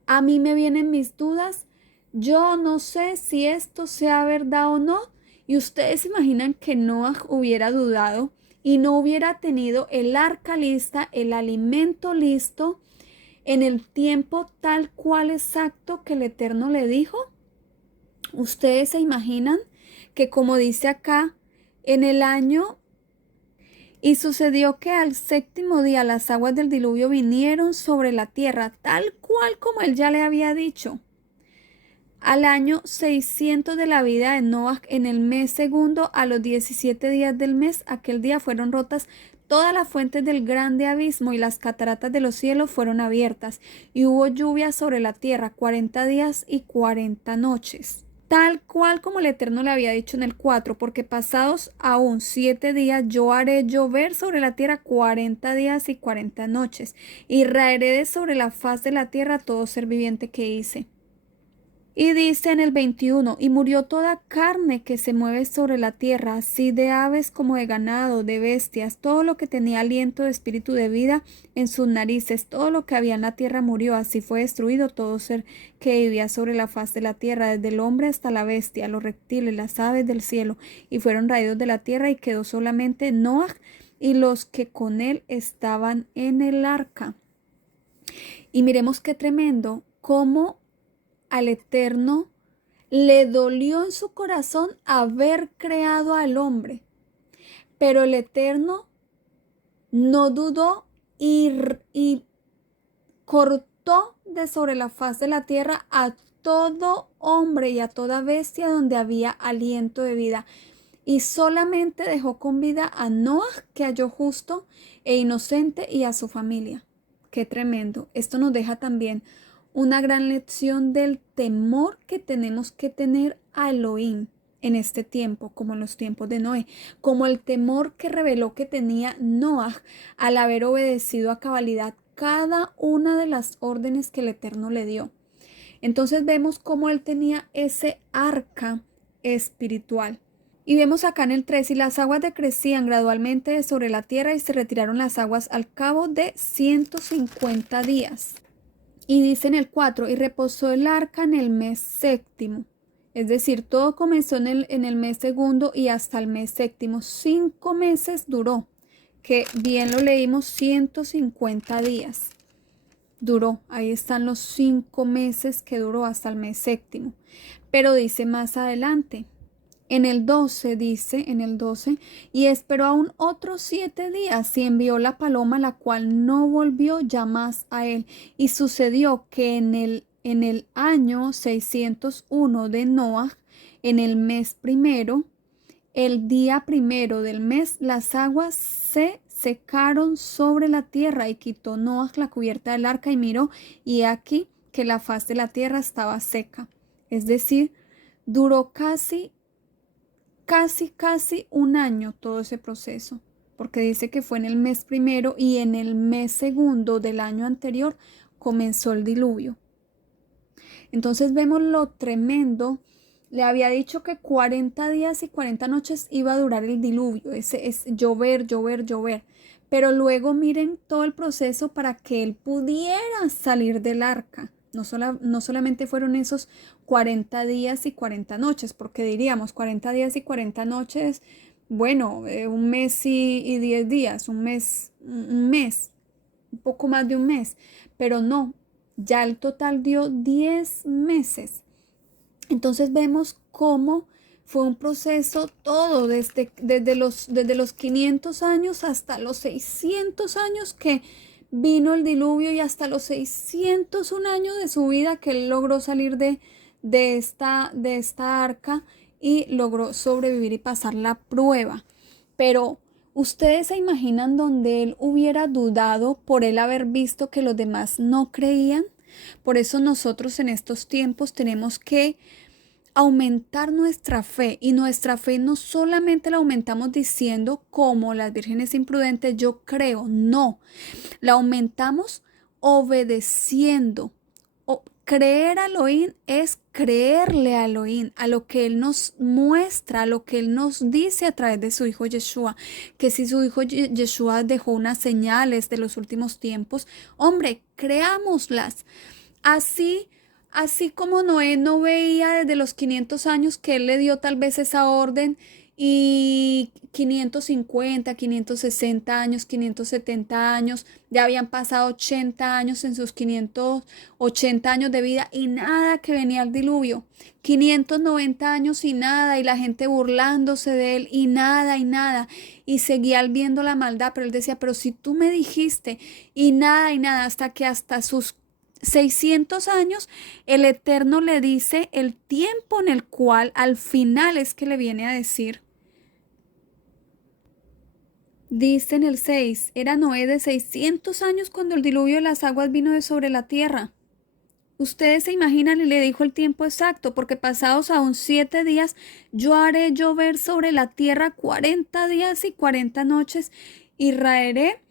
a mí me vienen mis dudas, yo no sé si esto sea verdad o no. Y ustedes se imaginan que Noah hubiera dudado y no hubiera tenido el arca lista, el alimento listo en el tiempo tal cual exacto que el Eterno le dijo. Ustedes se imaginan que, como dice acá, en el año, y sucedió que al séptimo día las aguas del diluvio vinieron sobre la tierra, tal cual como él ya le había dicho. Al año 600 de la vida de Noah, en el mes segundo, a los 17 días del mes, aquel día fueron rotas todas las fuentes del grande abismo y las cataratas de los cielos fueron abiertas, y hubo lluvia sobre la tierra 40 días y 40 noches. Tal cual como el Eterno le había dicho en el 4, porque pasados aún 7 días yo haré llover sobre la tierra 40 días y 40 noches, y raeré de sobre la faz de la tierra todo ser viviente que hice. Y dice en el 21, y murió toda carne que se mueve sobre la tierra, así de aves como de ganado, de bestias, todo lo que tenía aliento de espíritu de vida en sus narices, todo lo que había en la tierra murió, así fue destruido todo ser que vivía sobre la faz de la tierra, desde el hombre hasta la bestia, los reptiles, las aves del cielo, y fueron raídos de la tierra, y quedó solamente Noah y los que con él estaban en el arca. Y miremos qué tremendo, cómo al Eterno le dolió en su corazón haber creado al hombre, pero el Eterno no dudó y cortó de sobre la faz de la tierra a todo hombre y a toda bestia donde había aliento de vida, y solamente dejó con vida a Noah, que halló justo e inocente, y a su familia. Qué tremendo. Esto nos deja también una gran lección del temor que tenemos que tener a Elohim en este tiempo, como en los tiempos de Noé, como el temor que reveló que tenía Noah al haber obedecido a cabalidad cada una de las órdenes que el Eterno le dio. Entonces vemos cómo él tenía ese arca espiritual. Y vemos acá en el 3, y las aguas decrecían gradualmente de sobre la tierra y se retiraron las aguas al cabo de 150 días. Y dice en el 4, y reposó el arca en el mes séptimo. Es decir, todo comenzó en el mes segundo y hasta el mes séptimo. 5 meses duró, que bien lo leímos, 150 días. Duró, ahí están los 5 meses que duró hasta el mes séptimo. Pero dice más adelante, en el 12 dice, y esperó aún otros 7 días y envió la paloma, la cual no volvió ya más a él. Y sucedió que en el año 601 de Noah, en el mes primero, el día primero del mes, las aguas se secaron sobre la tierra, y quitó Noah la cubierta del arca y miró, y aquí que la faz de la tierra estaba seca. Es decir, duró casi un año todo ese proceso, porque dice que fue en el mes primero y en el mes segundo del año anterior comenzó el diluvio. Entonces vemos lo tremendo. Le había dicho que 40 días y 40 noches iba a durar el diluvio, ese es llover, llover, llover. Pero luego miren todo el proceso para que él pudiera salir del arca. No solamente fueron esos 40 días y 40 noches, porque diríamos 40 días y 40 noches, bueno, un mes y 10 días, un mes, un poco más de un mes, pero no, ya el total dio 10 meses. Entonces vemos cómo fue un proceso todo desde los 500 años hasta los 600 años que vino el diluvio, y hasta los 601 años de su vida que él logró salir de esta arca y logró sobrevivir y pasar la prueba. Pero ustedes se imaginan donde él hubiera dudado por él haber visto que los demás no creían. Por eso nosotros en estos tiempos tenemos que aumentar nuestra fe, y nuestra fe no solamente la aumentamos diciendo como las vírgenes imprudentes, yo creo, no, la aumentamos obedeciendo. Creer a Elohim es creerle a Elohim, a lo que Él nos muestra, a lo que Él nos dice a través de su Hijo Yeshua, que si su Hijo Yeshua dejó unas señales de los últimos tiempos, hombre, creámoslas. Así como Noé no veía desde los 500 años que Él le dio tal vez esa orden, y 550, 560 años, 570 años, ya habían pasado 80 años en sus 580 años de vida y nada que venía el diluvio, 590 años y nada, y la gente burlándose de él y nada, y seguía viendo la maldad, pero él decía, pero si tú me dijiste, y nada, hasta que hasta sus 600 años, el Eterno le dice el tiempo en el cual al final es que le viene a decir. Dice en el 6, era Noé de 600 años cuando el diluvio de las aguas vino de sobre la tierra. Ustedes se imaginan, y le dijo el tiempo exacto, porque pasados aún 7 días, yo haré llover sobre la tierra 40 días y 40 noches, y raeré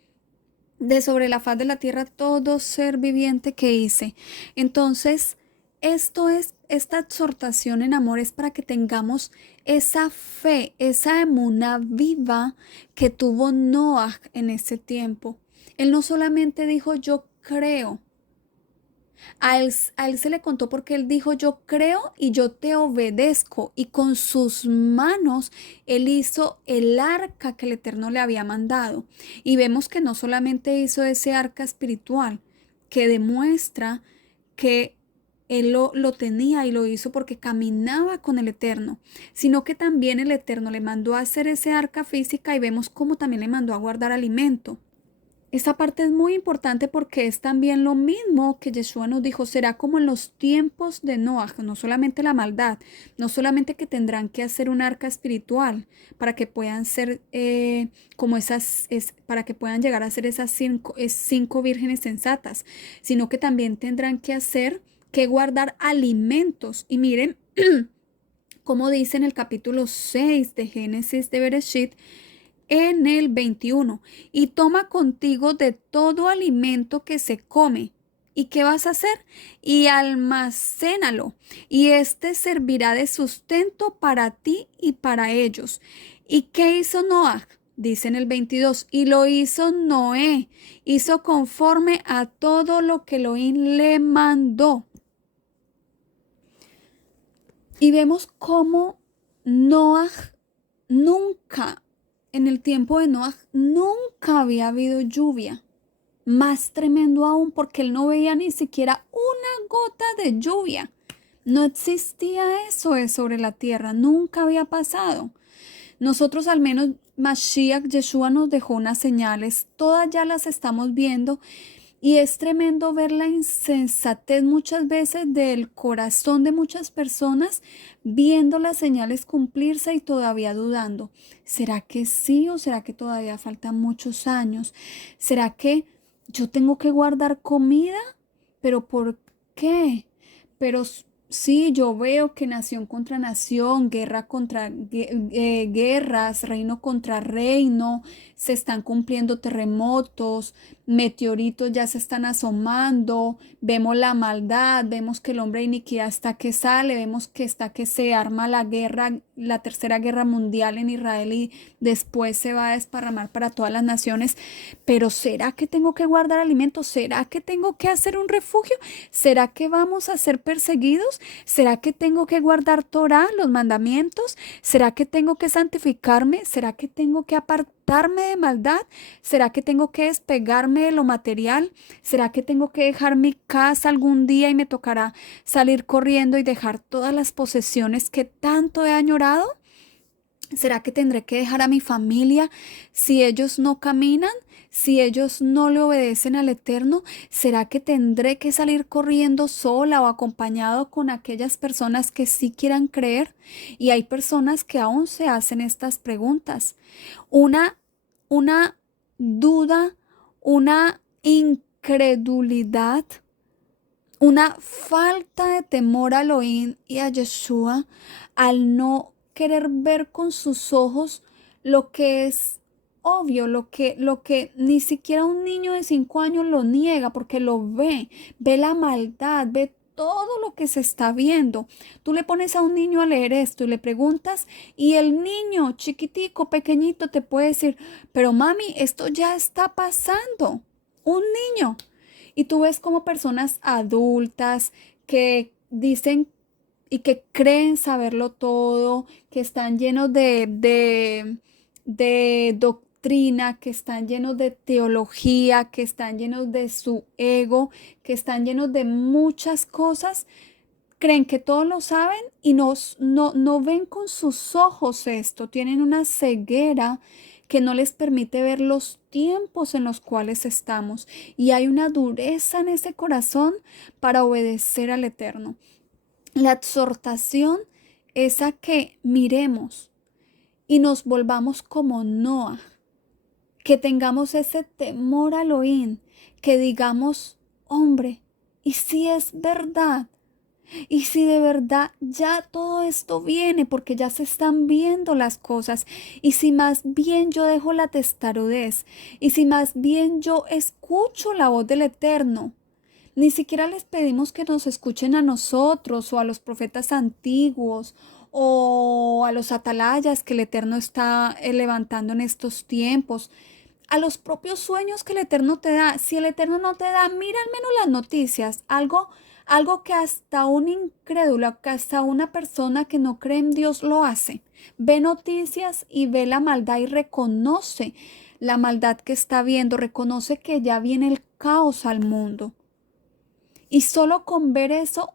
de sobre la faz de la tierra todo ser viviente que hice. Entonces, esta exhortación en amor es para que tengamos esa fe, esa emuná viva que tuvo Noah en ese tiempo. Él no solamente dijo yo creo. A él se le contó porque él dijo yo creo y yo te obedezco, y con sus manos él hizo el arca que el Eterno le había mandado. Y vemos que no solamente hizo ese arca espiritual que demuestra que él lo tenía y lo hizo porque caminaba con el Eterno, sino que también el Eterno le mandó a hacer ese arca física, y vemos cómo también le mandó a guardar alimento. Esta parte es muy importante porque es también lo mismo que Yeshua nos dijo, será como en los tiempos de Noah, no solamente la maldad, no solamente que tendrán que hacer un arca espiritual para que puedan ser como para que puedan llegar a ser esas cinco vírgenes sensatas, sino que también tendrán que guardar alimentos. Y miren, como dice en el capítulo 6 de Génesis de Bereshit, en el 21, y toma contigo de todo alimento que se come, ¿Y qué vas a hacer? Y almacénalo, y este servirá de sustento para ti y para ellos. ¿Y qué hizo Noah? Dice en el 22, y lo hizo Noé, hizo conforme a todo lo que Elohim le mandó. Y vemos cómo Noah nunca, en el tiempo de Noah, nunca había habido lluvia. Más tremendo aún porque él no veía ni siquiera una gota de lluvia. No existía eso sobre la tierra, nunca había pasado. Nosotros al menos Mashiach, Yeshua nos dejó unas señales, todas ya las estamos viendo y es tremendo ver la insensatez muchas veces del corazón de muchas personas viendo las señales cumplirse y todavía dudando. ¿Será que sí o será que todavía faltan muchos años? ¿Será que yo tengo que guardar comida? ¿Pero por qué? Pero sí, yo veo que nación contra nación, guerra contra guerras, reino contra reino, se están cumpliendo terremotos, meteoritos ya se están asomando, vemos la maldad, vemos que el hombre de iniquidad está que sale, vemos que está que se arma la guerra, la tercera guerra mundial en Israel y después se va a desparramar para todas las naciones. Pero ¿será que tengo que guardar alimentos? ¿Será que tengo que hacer un refugio? ¿Será que vamos a ser perseguidos? ¿Será que tengo que guardar Torah, los mandamientos? ¿Será que tengo que santificarme? ¿Será que tengo que apartarme de maldad? ¿Será que tengo que despegarme de lo material? ¿Será que tengo que dejar mi casa algún día y me tocará salir corriendo y dejar todas las posesiones que tanto he añorado? ¿Será que tendré que dejar a mi familia si ellos no caminan? Si ellos no le obedecen al Eterno, ¿será que tendré que salir corriendo sola o acompañado con aquellas personas que sí quieran creer? Y hay personas que aún se hacen estas preguntas. Una duda, una incredulidad, una falta de temor a Elohim y a Yeshua al no querer ver con sus ojos lo que es obvio, lo que ni siquiera un niño de 5 años lo niega porque lo ve la maldad, ve todo lo que se está viendo. Tú le pones a un niño a leer esto y le preguntas y el niño chiquitico, pequeñito te puede decir, pero mami, esto ya está pasando. Un niño. Y tú ves como personas adultas que dicen y que creen saberlo todo, que están llenos de doctrina, que están llenos de teología, que están llenos de su ego, que están llenos de muchas cosas, creen que todos lo saben y no ven con sus ojos esto, tienen una ceguera que no les permite ver los tiempos en los cuales estamos y hay una dureza en ese corazón para obedecer al Eterno. La exhortación es a que miremos y nos volvamos como Noah, que tengamos ese temor al Elohim, que digamos, hombre, ¿y si es verdad? Y si de verdad ya todo esto viene porque ya se están viendo las cosas, y si más bien yo dejo la testarudez, y si más bien yo escucho la voz del Eterno, ni siquiera les pedimos que nos escuchen a nosotros o a los profetas antiguos o a los atalayas que el Eterno está levantando en estos tiempos, a los propios sueños que el Eterno te da. Si el Eterno no te da, mira al menos las noticias, algo que hasta un incrédulo, que hasta una persona que no cree en Dios lo hace. Ve noticias y ve la maldad y reconoce la maldad que está viendo, reconoce que ya viene el caos al mundo. Y solo con ver eso,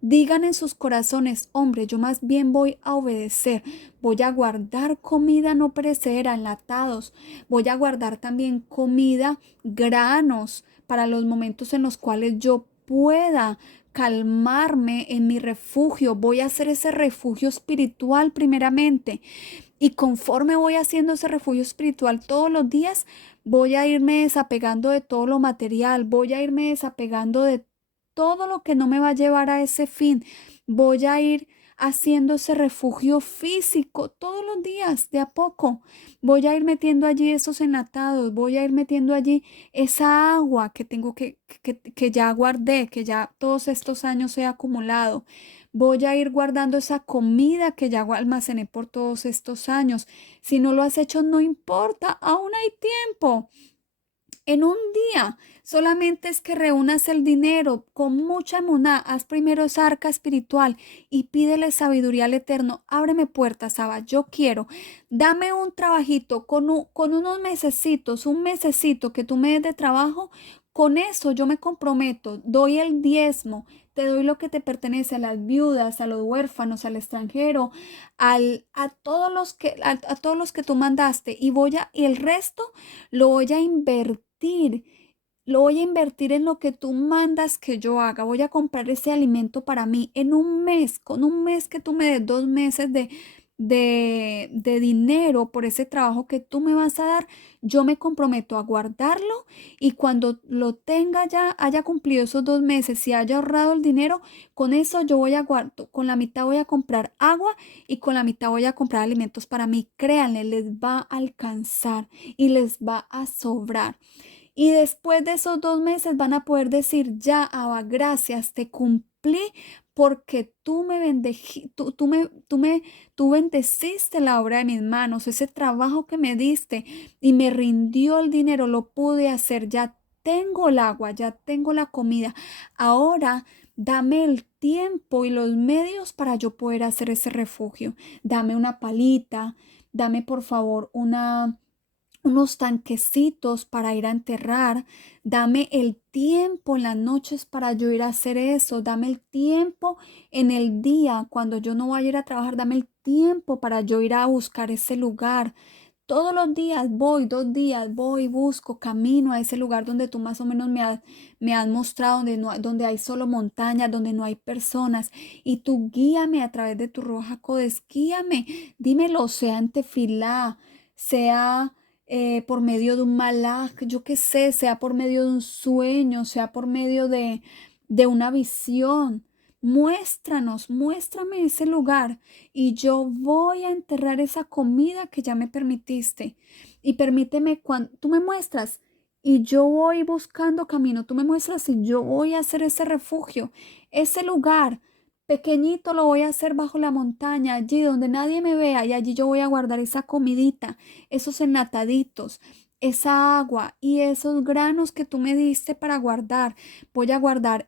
digan en sus corazones, hombre, yo más bien voy a obedecer, voy a guardar comida no perecedera, enlatados, voy a guardar también comida, granos, para los momentos en los cuales yo pueda calmarme en mi refugio, voy a hacer ese refugio espiritual primeramente. Y conforme voy haciendo ese refugio espiritual todos los días, voy a irme desapegando de todo lo material, voy a irme desapegando de todo lo que no me va a llevar a ese fin. Voy a ir haciendo ese refugio físico todos los días, de a poco. Voy a ir metiendo allí esos enlatados, voy a ir metiendo allí esa agua que tengo que ya guardé, que ya todos estos años he acumulado. Voy a ir guardando esa comida que ya almacené por todos estos años. Si no lo has hecho, no importa, aún hay tiempo. En un día solamente es que reúnas el dinero con mucha emuná, haz primero esa arca espiritual y pídele sabiduría al Eterno. Ábreme puertas, Abba, yo quiero. Dame un trabajito con unos mesecitos, un mesecito que tú me des de trabajo. Con eso yo me comprometo, doy el diezmo, te doy lo que te pertenece a las viudas, a los huérfanos, al extranjero, a todos los que tú mandaste y el resto lo voy a invertir. Lo voy a invertir en lo que tú mandas que yo haga. Voy a comprar ese alimento para mí en un mes, con un mes que tú me des 2 meses de dinero por ese trabajo que tú me vas a dar. Yo me comprometo a guardarlo y cuando lo tenga ya, haya cumplido esos 2 meses y haya ahorrado el dinero, con eso yo voy a guardar, con la mitad voy a comprar agua y con la mitad voy a comprar alimentos para mí. Créanle, les va a alcanzar y les va a sobrar. Y después de esos 2 meses van a poder decir, ya, Abba, gracias, te cumplí porque tú me bendejí, tú bendeciste la obra de mis manos, ese trabajo que me diste y me rindió el dinero, lo pude hacer, ya tengo el agua, ya tengo la comida. Ahora dame el tiempo y los medios para yo poder hacer ese refugio. Dame una palita, dame por favor unos tanquecitos para ir a enterrar, dame el tiempo en las noches para yo ir a hacer eso, dame el tiempo en el día cuando yo no vaya a ir a trabajar, dame el tiempo para yo ir a buscar ese lugar. Todos los días voy, 2 días voy, busco, camino a ese lugar donde tú más o menos me has mostrado, donde hay solo montañas, donde no hay personas. Y tú guíame a través de tu roja codes, guíame, dímelo, sea en tefilá, sea por medio de un malaj, yo qué sé, sea por medio de un sueño, sea por medio de una visión. Muéstranos, muéstrame ese lugar y yo voy a enterrar esa comida que ya me permitiste. Y permíteme cuando tú me muestras y yo voy buscando camino, tú me muestras y yo voy a hacer ese refugio, ese lugar. Pequeñito lo voy a hacer bajo la montaña, allí donde nadie me vea y allí yo voy a guardar esa comidita, esos enlataditos, esa agua y esos granos que tú me diste para guardar. Voy a guardar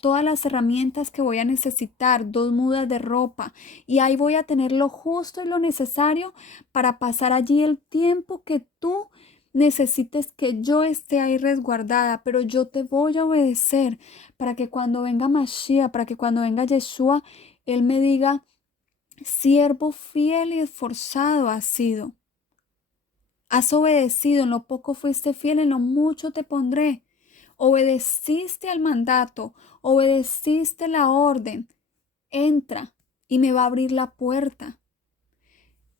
todas las herramientas que voy a necesitar, 2 mudas de ropa y ahí voy a tener lo justo y lo necesario para pasar allí el tiempo que tú necesites que yo esté ahí resguardada, pero yo te voy a obedecer para que cuando venga Mashiach, para que cuando venga Yeshua, Él me diga, siervo fiel y esforzado has sido. Has obedecido, en lo poco fuiste fiel, en lo mucho te pondré. Obedeciste al mandato, obedeciste la orden. Entra y me va a abrir la puerta.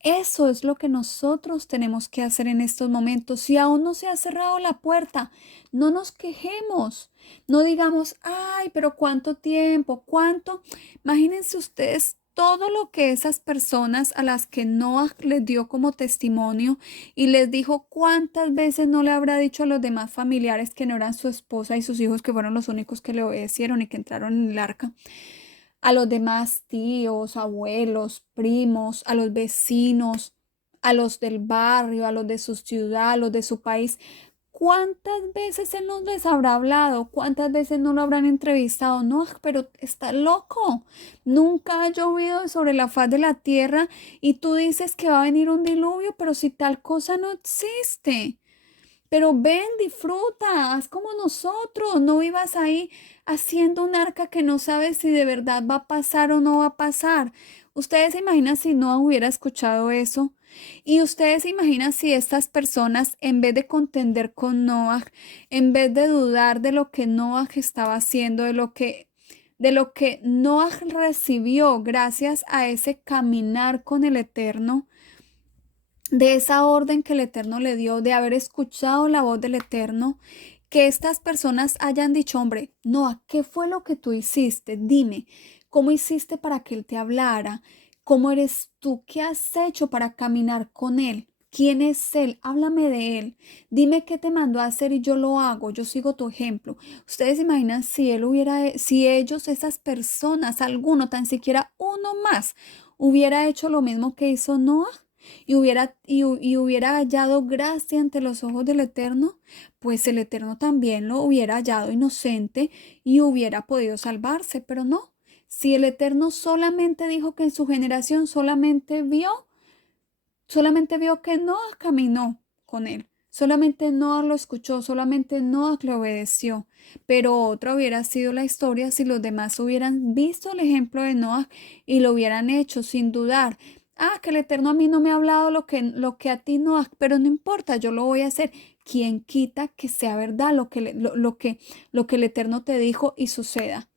Eso es lo que nosotros tenemos que hacer en estos momentos. Si aún no se ha cerrado la puerta, no nos quejemos. No digamos, ay, pero ¿cuánto tiempo? ¿Cuánto? Imagínense ustedes todo lo que esas personas a las que Noah les dio como testimonio y les dijo cuántas veces no le habrá dicho a los demás familiares que no eran su esposa y sus hijos que fueron los únicos que le obedecieron y que entraron en el arca, a los demás tíos, abuelos, primos, a los vecinos, a los del barrio, a los de su ciudad, a los de su país. ¿Cuántas veces él no les habrá hablado? ¿Cuántas veces no lo habrán entrevistado? No, pero está loco. Nunca ha llovido sobre la faz de la tierra y tú dices que va a venir un diluvio, pero si tal cosa no existe. Pero ven, disfruta, haz como nosotros, no vivas ahí haciendo un arca que no sabes si de verdad va a pasar o no va a pasar. Ustedes se imaginan si no hubiera escuchado eso. Y ustedes se imaginan si estas personas, en vez de contender con Noah, en vez de dudar de lo que Noah estaba haciendo, de lo que Noah recibió gracias a ese caminar con el Eterno, de esa orden que el Eterno le dio, de haber escuchado la voz del Eterno, que estas personas hayan dicho, hombre, Noah, ¿qué fue lo que tú hiciste? Dime, ¿Cómo hiciste para que Él te hablara? ¿Cómo eres tú? ¿Qué has hecho para caminar con Él? ¿Quién es Él? Háblame de Él. Dime qué te mandó a hacer y yo lo hago. Yo sigo tu ejemplo. Ustedes se imaginan si si ellos, esas personas, alguno, tan siquiera uno más, hubiera hecho lo mismo que hizo Noah y hubiera hallado gracia ante los ojos del Eterno, pues el Eterno también lo hubiera hallado inocente y hubiera podido salvarse, pero no. Si el Eterno solamente dijo que en su generación solamente vio que Noah caminó con él, solamente Noah lo escuchó, solamente Noah le obedeció, pero otra hubiera sido la historia si los demás hubieran visto el ejemplo de Noah y lo hubieran hecho sin dudar. Ah, que el Eterno a mí no me ha hablado lo que a ti no, pero no importa, yo lo voy a hacer. ¿Quién quita que sea verdad lo que el Eterno te dijo y suceda?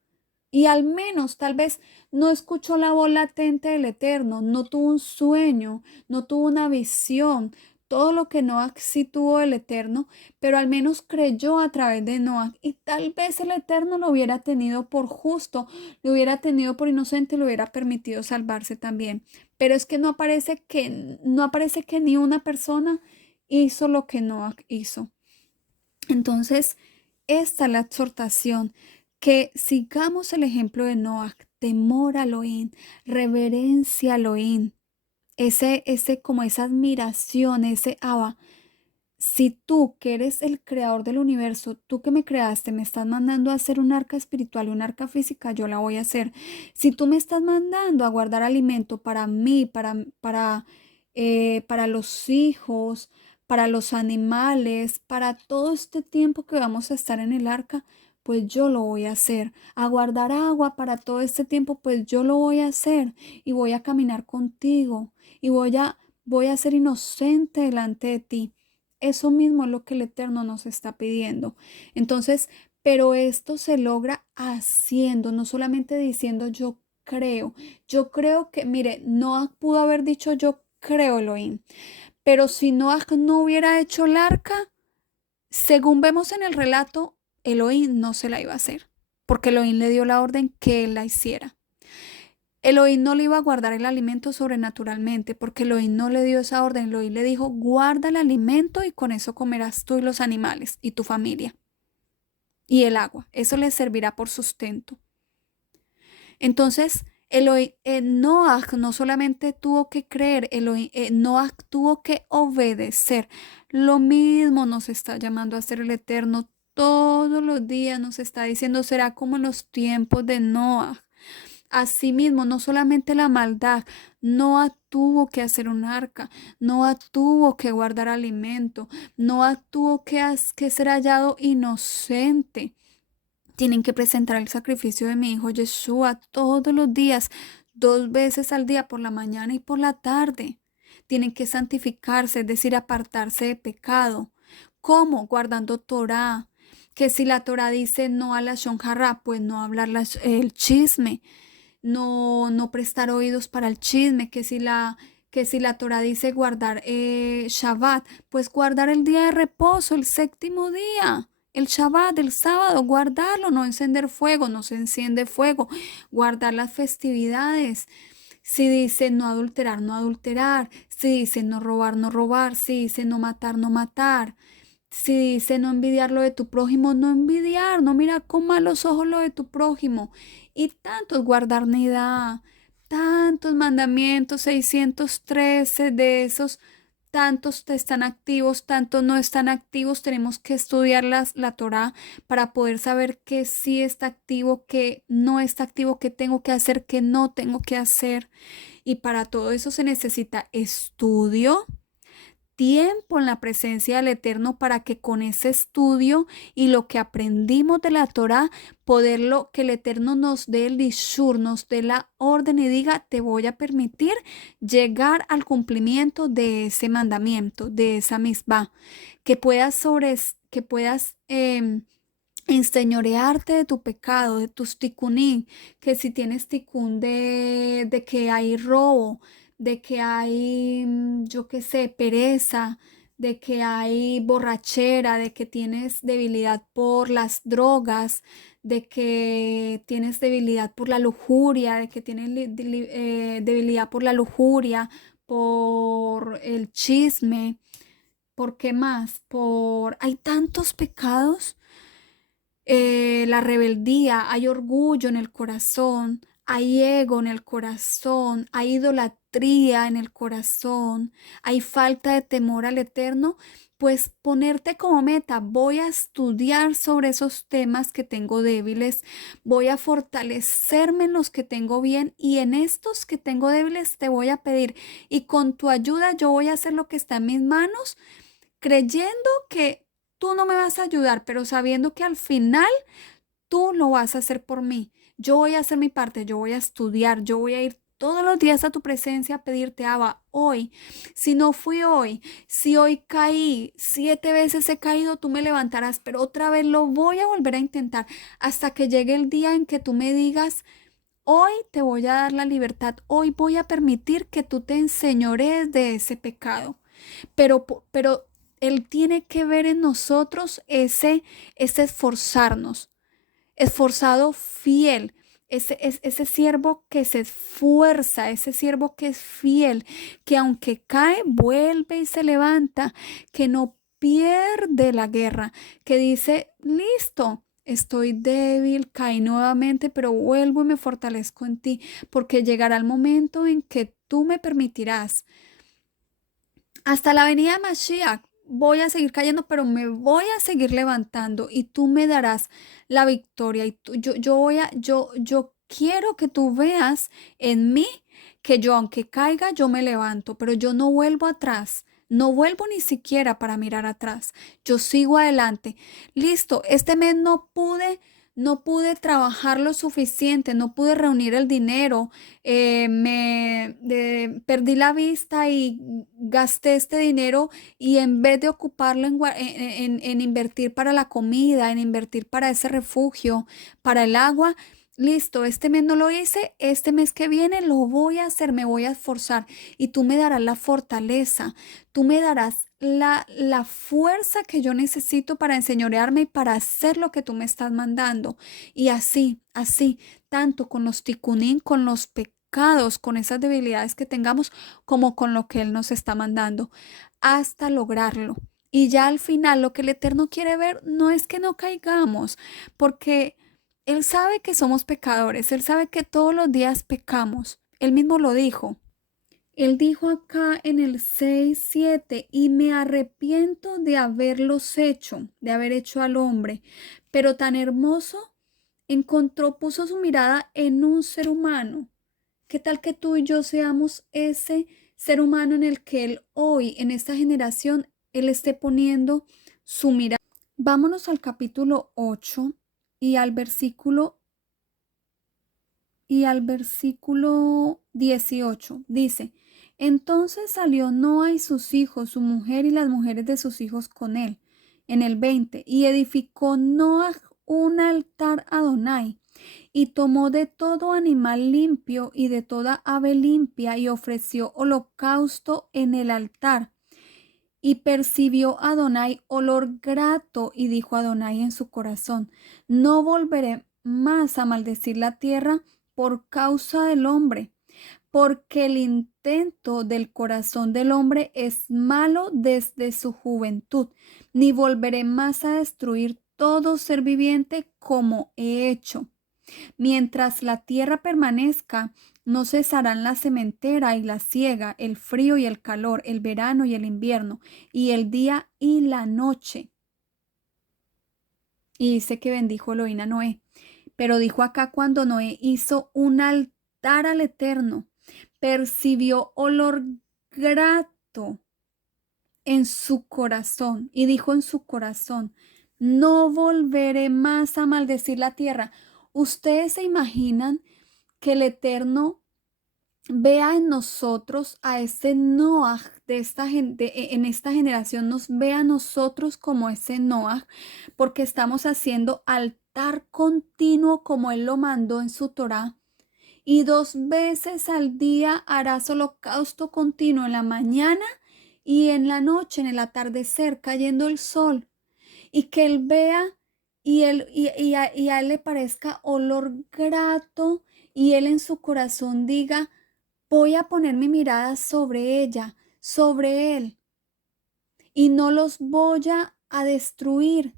Y al menos tal vez no escuchó la voz latente del Eterno, no tuvo un sueño, no tuvo una visión, todo lo que Noah sí tuvo del Eterno, pero al menos creyó a través de Noah. Y tal vez el Eterno lo hubiera tenido por justo, lo hubiera tenido por inocente, lo hubiera permitido salvarse también. Pero es que no aparece que ni una persona hizo lo que Noah hizo. Entonces, esta es la exhortación, que sigamos el ejemplo de Noah, temor a Elohim, reverencia a Elohim, como esa admiración, ese Abba. Si tú, que eres el creador del universo, tú que me creaste, me estás mandando a hacer un arca espiritual y un arca física, yo la voy a hacer. Si tú me estás mandando a guardar alimento para mí, para los hijos, para los animales, para todo este tiempo que vamos a estar en el arca, pues yo lo voy a hacer. A guardar agua para todo este tiempo, pues yo lo voy a hacer y voy a caminar contigo y voy a ser inocente delante de ti. Eso mismo es lo que el Eterno nos está pidiendo. Entonces, pero esto se logra haciendo, no solamente diciendo yo creo. Yo creo que, mire, Noah pudo haber dicho yo creo, Elohim, pero si Noah no hubiera hecho el arca, según vemos en el relato, Elohim no se la iba a hacer, porque Elohim le dio la orden que él la hiciera. Elohim no le iba a guardar el alimento sobrenaturalmente, porque Elohim no le dio esa orden. Elohim le dijo, guarda el alimento y con eso comerás tú y los animales y tu familia. Y el agua, eso les servirá por sustento. Entonces, Noah no solamente tuvo que creer, Noah tuvo que obedecer. Lo mismo nos está llamando a hacer el Eterno. Todos los días nos está diciendo, será como en los tiempos de Noah. Asimismo, no solamente la maldad, Noah tuvo que hacer un arca, Noah tuvo que guardar alimento, Noah tuvo que ser hallado inocente. Tienen que presentar el sacrificio de mi hijo Yeshua todos los días, 2 veces al día, por la mañana y por la tarde. Tienen que santificarse, es decir, apartarse de pecado. ¿Cómo? Guardando Torah. Que si la Torah dice no a la shonjarra, pues no hablar el chisme, no prestar oídos para el chisme, que si la Torah dice guardar Shabbat, pues guardar el día de reposo, el séptimo día. El Shabbat, el sábado, guardarlo, no encender fuego, no se enciende fuego, guardar las festividades. Si dice no adulterar, no adulterar. Si dice no robar, no robar. Si dice no matar, no matar. Si dice no envidiar lo de tu prójimo, no envidiar, no mirar con malos ojos lo de tu prójimo. Y tantos guardar nidad, tantos mandamientos, 613 de esos, tantos están activos, tantos no están activos. Tenemos que estudiar la Torá para poder saber qué sí está activo, qué no está activo, qué tengo que hacer, qué no tengo que hacer. Y para todo eso se necesita estudio, tiempo en la presencia del Eterno, para que con ese estudio y lo que aprendimos de la Torá, poderlo, que el Eterno nos dé el ishur, nos dé la orden y diga, te voy a permitir llegar al cumplimiento de ese mandamiento, de esa misbah, que puedas enseñorearte de tu pecado, de tus tikuní, que si tienes tikún de que hay robo, de que hay, yo qué sé, pereza, de que hay borrachera, de que tienes debilidad por las drogas, de que tienes debilidad por la lujuria, de que tienes debilidad por la lujuria, por el chisme, ¿por qué más? Hay tantos pecados, la rebeldía, hay orgullo en el corazón, hay ego en el corazón, hay idolatría en el corazón, hay falta de temor al eterno. Pues ponerte como meta, voy a estudiar sobre esos temas que tengo débiles, voy a fortalecerme en los que tengo bien y en estos que tengo débiles te voy a pedir y con tu ayuda yo voy a hacer lo que está en mis manos, creyendo que tú no me vas a ayudar, pero sabiendo que al final tú lo vas a hacer por mí. Yo voy a hacer mi parte, yo voy a estudiar, yo voy a ir todos los días a tu presencia a pedirte, Abba, hoy, si no fui hoy, si hoy caí, 7 veces he caído, tú me levantarás, pero otra vez lo voy a volver a intentar hasta que llegue el día en que tú me digas, hoy te voy a dar la libertad, hoy voy a permitir que tú te enseñorees de ese pecado. Pero Él tiene que ver en nosotros ese esforzarnos, esforzado fiel, ese siervo que se esfuerza, ese siervo que es fiel, que aunque cae, vuelve y se levanta, que no pierde la guerra, que dice, listo. Estoy débil, caí nuevamente, pero vuelvo y me fortalezco en ti, porque llegará el momento en que tú me permitirás hasta la venida de Mashiach. Voy a seguir cayendo, pero me voy a seguir levantando y tú me darás la victoria. Y yo quiero que tú veas en mí que yo, aunque caiga, yo me levanto, pero yo no vuelvo atrás. No vuelvo ni siquiera para mirar atrás. Yo sigo adelante. Listo, este mes no pude trabajar lo suficiente, no pude reunir el dinero, perdí la vista y gasté este dinero y en vez de ocuparlo en invertir para la comida, en invertir para ese refugio, para el agua, listo, este mes no lo hice, este mes que viene lo voy a hacer, me voy a esforzar y tú me darás la fortaleza, tú me darás la fuerza que yo necesito para enseñorearme y para hacer lo que tú me estás mandando. Y así, tanto con los ticunín, con los pecados, con esas debilidades que tengamos, como con lo que Él nos está mandando, hasta lograrlo. Y ya al final lo que el Eterno quiere ver no es que no caigamos, porque Él sabe que somos pecadores, Él sabe que todos los días pecamos. Él mismo lo dijo. Él dijo acá en el 6:7 y me arrepiento de haberlos hecho, de haber hecho al hombre, pero tan hermoso puso su mirada en un ser humano. ¿Qué tal que tú y yo seamos ese ser humano en el que Él hoy, en esta generación, Él esté poniendo su mirada? Vámonos al capítulo 8 y al versículo 18. Dice, entonces salió Noa y sus hijos, su mujer y las mujeres de sus hijos con él. En el 20, y edificó Noa un altar a Adonai, y tomó de todo animal limpio y de toda ave limpia, y ofreció holocausto en el altar. Y percibió Adonai olor grato, y dijo Adonai en su corazón, no volveré más a maldecir la tierra por causa del hombre, porque el intento del corazón del hombre es malo desde su juventud, ni volveré más a destruir todo ser viviente como he hecho. Mientras la tierra permanezca, no cesarán la sementera y la siega, el frío y el calor, el verano y el invierno, y el día y la noche. Y dice que bendijo Elohim a Noé. Pero dijo acá cuando Noé hizo un altar al Eterno, percibió olor grato en su corazón y dijo en su corazón, no volveré más a maldecir la tierra. ¿Ustedes se imaginan que el Eterno vea en nosotros a ese Noah de esta gente, en esta generación nos vea a nosotros como ese Noah, porque estamos haciendo altar continuo como Él lo mandó en su Torá? Y 2 veces al día harás holocausto continuo en la mañana y en la noche, en el atardecer, cayendo el sol, y que él vea y a él le parezca olor grato y él en su corazón diga, voy a poner mi mirada sobre ella, sobre él, y no los voy a destruir.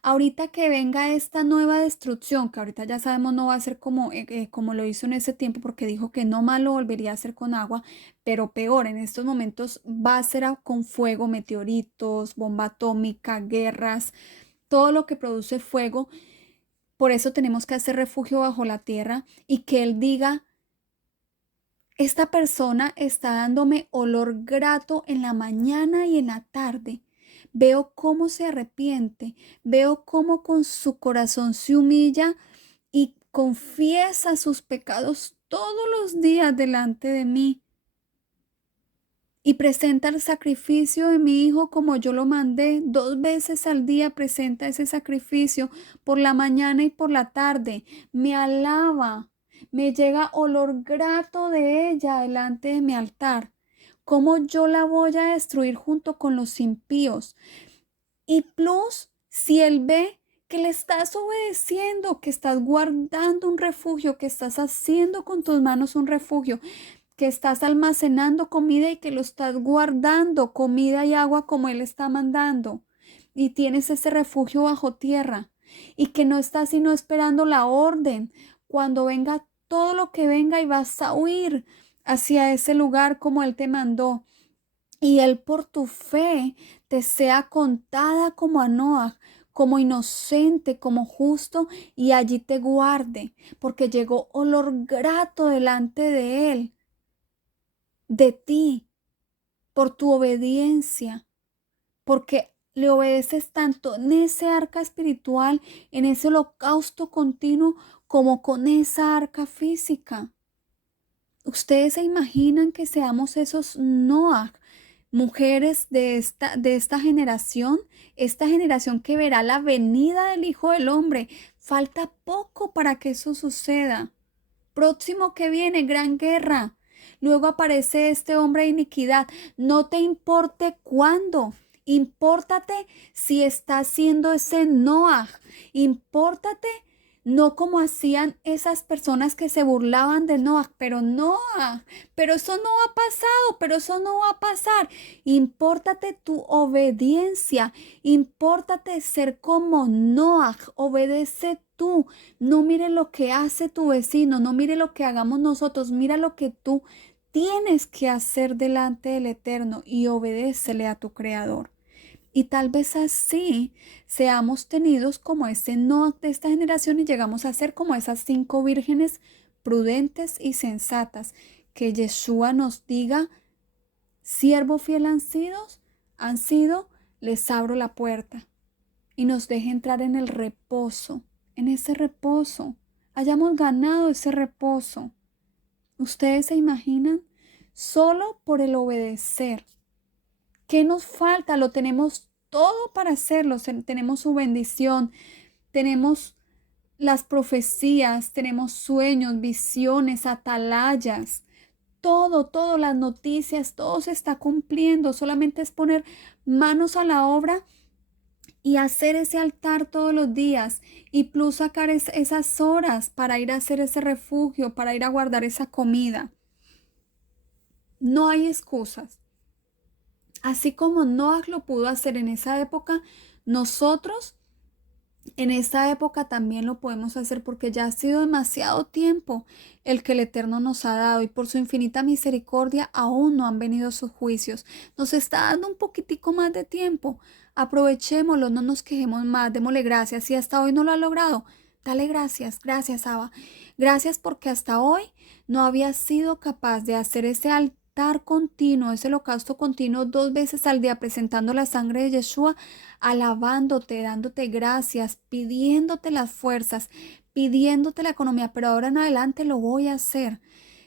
Ahorita que venga esta nueva destrucción, que ahorita ya sabemos no va a ser como lo hizo en ese tiempo, porque dijo que no más lo volvería a hacer con agua, pero peor, en estos momentos va a ser con fuego, meteoritos, bomba atómica, guerras, todo lo que produce fuego. Por eso tenemos que hacer refugio bajo la tierra y que Él diga, esta persona está dándome olor grato en la mañana y en la tarde. Veo cómo se arrepiente, veo cómo con su corazón se humilla y confiesa sus pecados todos los días delante de mí y presenta el sacrificio de mi hijo como yo lo mandé. 2 veces al día presenta ese sacrificio por la mañana y por la tarde. Me alaba, me llega olor grato de ella delante de mi altar. ¿Cómo yo la voy a destruir junto con los impíos? Y plus, si él ve que le estás obedeciendo, que estás guardando un refugio, que estás haciendo con tus manos un refugio, que estás almacenando comida y que lo estás guardando, comida y agua como Él está mandando, y tienes ese refugio bajo tierra, y que no estás sino esperando la orden, cuando venga todo lo que venga y vas a huir hacia ese lugar como Él te mandó, y Él por tu fe te sea contada como a Noah, como inocente, como justo, y allí te guarde, porque llegó olor grato delante de Él, de ti, por tu obediencia, porque le obedeces tanto en ese arca espiritual, en ese holocausto continuo, como con esa arca física. ¿Ustedes se imaginan que seamos esos Noah, mujeres de esta generación que verá la venida del Hijo del Hombre? Falta poco para que eso suceda. Próximo que viene, gran guerra. Luego aparece este hombre de iniquidad. No te importe cuándo. Impórtate si está haciendo ese Noah. Impórtate no como hacían esas personas que se burlaban de Noah. Pero Noah, pero eso no ha pasado, pero eso no va a pasar. Impórtate tu obediencia. Impórtate ser como Noah. Obedece tú. No mire lo que hace tu vecino, no mire lo que hagamos nosotros, mira lo que tú tienes que hacer delante del Eterno y obedécele a tu Creador. Y tal vez así seamos tenidos como ese Noah de esta generación y llegamos a ser como esas 5 vírgenes prudentes y sensatas. Que Yeshua nos diga, siervo fiel han sido, les abro la puerta y nos deje entrar en el reposo, en ese reposo, hayamos ganado ese reposo. ¿Ustedes se imaginan? Solo por el obedecer. ¿Qué nos falta? Lo tenemos todo para hacerlo. Tenemos su bendición, tenemos las profecías, tenemos sueños, visiones, atalayas. Todo, las noticias, todo se está cumpliendo. Solamente es poner manos a la obra y hacer ese altar todos los días y plus sacar esas horas para ir a hacer ese refugio, para ir a guardar esa comida. No hay excusas. Así como Noah lo pudo hacer en esa época, nosotros en esta época también lo podemos hacer porque ya ha sido demasiado tiempo el que el Eterno nos ha dado y por su infinita misericordia aún no han venido sus juicios. Nos está dando un poquitico más de tiempo. Aprovechémoslo, no nos quejemos más, démosle gracias. Si hasta hoy no lo ha logrado, dale gracias, gracias Abba. Gracias porque hasta hoy no había sido capaz de hacer ese altar continuo, ese holocausto continuo 2 veces al día presentando la sangre de Yeshua, alabándote, dándote gracias, pidiéndote las fuerzas, pidiéndote la economía, pero ahora en adelante lo voy a hacer.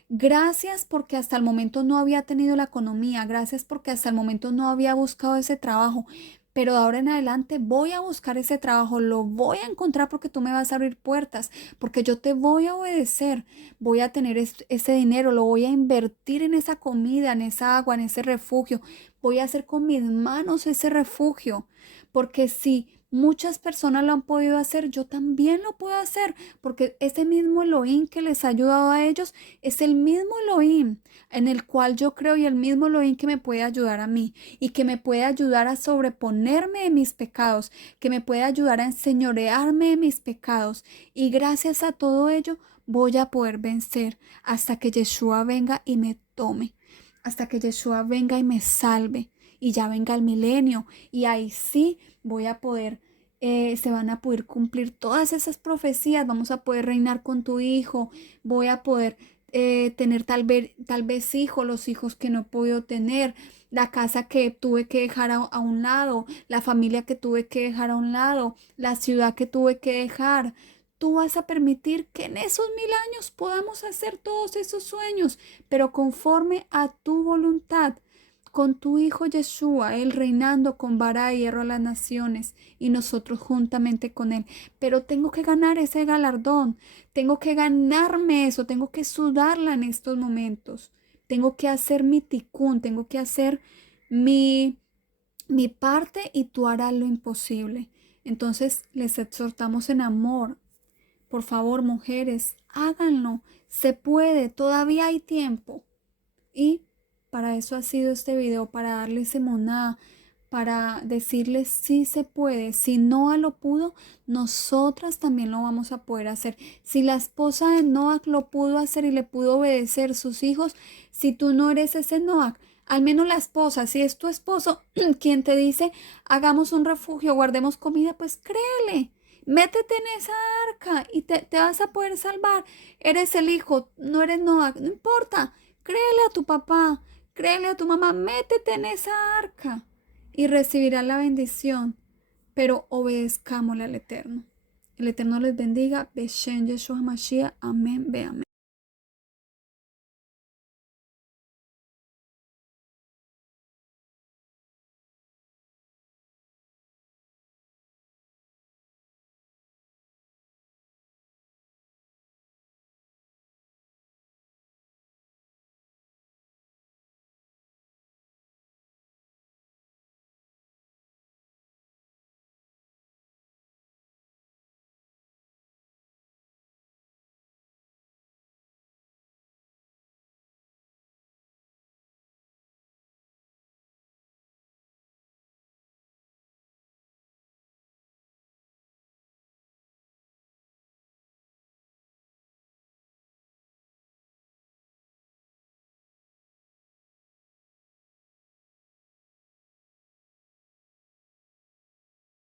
Gracias porque hasta el momento no había tenido la economía, gracias porque hasta el momento no había buscado ese trabajo, pero de ahora en adelante voy a buscar ese trabajo, lo voy a encontrar porque tú me vas a abrir puertas, porque yo te voy a obedecer, voy a tener ese dinero, lo voy a invertir en esa comida, en esa agua, en ese refugio, voy a hacer con mis manos ese refugio, porque si muchas personas lo han podido hacer, yo también lo puedo hacer, porque ese mismo Elohim que les ha ayudado a ellos es el mismo Elohim en el cual yo creo y el mismo Elohim que me puede ayudar a mí y que me puede ayudar a sobreponerme de mis pecados, que me puede ayudar a enseñorearme de mis pecados. Y gracias a todo ello voy a poder vencer hasta que Yeshua venga y me tome, hasta que Yeshua venga y me salve y ya venga el milenio y ahí sí voy a poder se van a poder cumplir todas esas profecías, vamos a poder reinar con tu hijo, voy a poder tener tal vez hijos, los hijos que no he podido tener, la casa que tuve que dejar a un lado, la familia que tuve que dejar a un lado, la ciudad que tuve que dejar. Tú vas a permitir que en esos 1000 años podamos hacer todos esos sueños, pero conforme a tu voluntad, con tu Hijo Yeshua, Él reinando con vara de hierro a las naciones y nosotros juntamente con Él. Pero tengo que ganar ese galardón, tengo que ganarme eso, tengo que sudarla en estos momentos, tengo que hacer mi ticún, tengo que hacer mi, mi parte y tú harás lo imposible. Entonces les exhortamos en amor. Por favor, mujeres, háganlo. Se puede, todavía hay tiempo. Y para eso ha sido este video, para darles emuná, para decirles si se puede. Si Noah lo pudo, nosotras también lo vamos a poder hacer. Si la esposa de Noah lo pudo hacer y le pudo obedecer sus hijos, si tú no eres ese Noah, al menos la esposa, si es tu esposo quien te dice, hagamos un refugio, guardemos comida, pues créele. Métete en esa arca y te vas a poder salvar. Eres el hijo, no eres Noah, no importa. Créele a tu papá, créele a tu mamá, métete en esa arca y recibirás la bendición. Pero obedezcámosle al Eterno. El Eterno les bendiga. Beshen Yeshua Mashiach. Amén. Ve amén.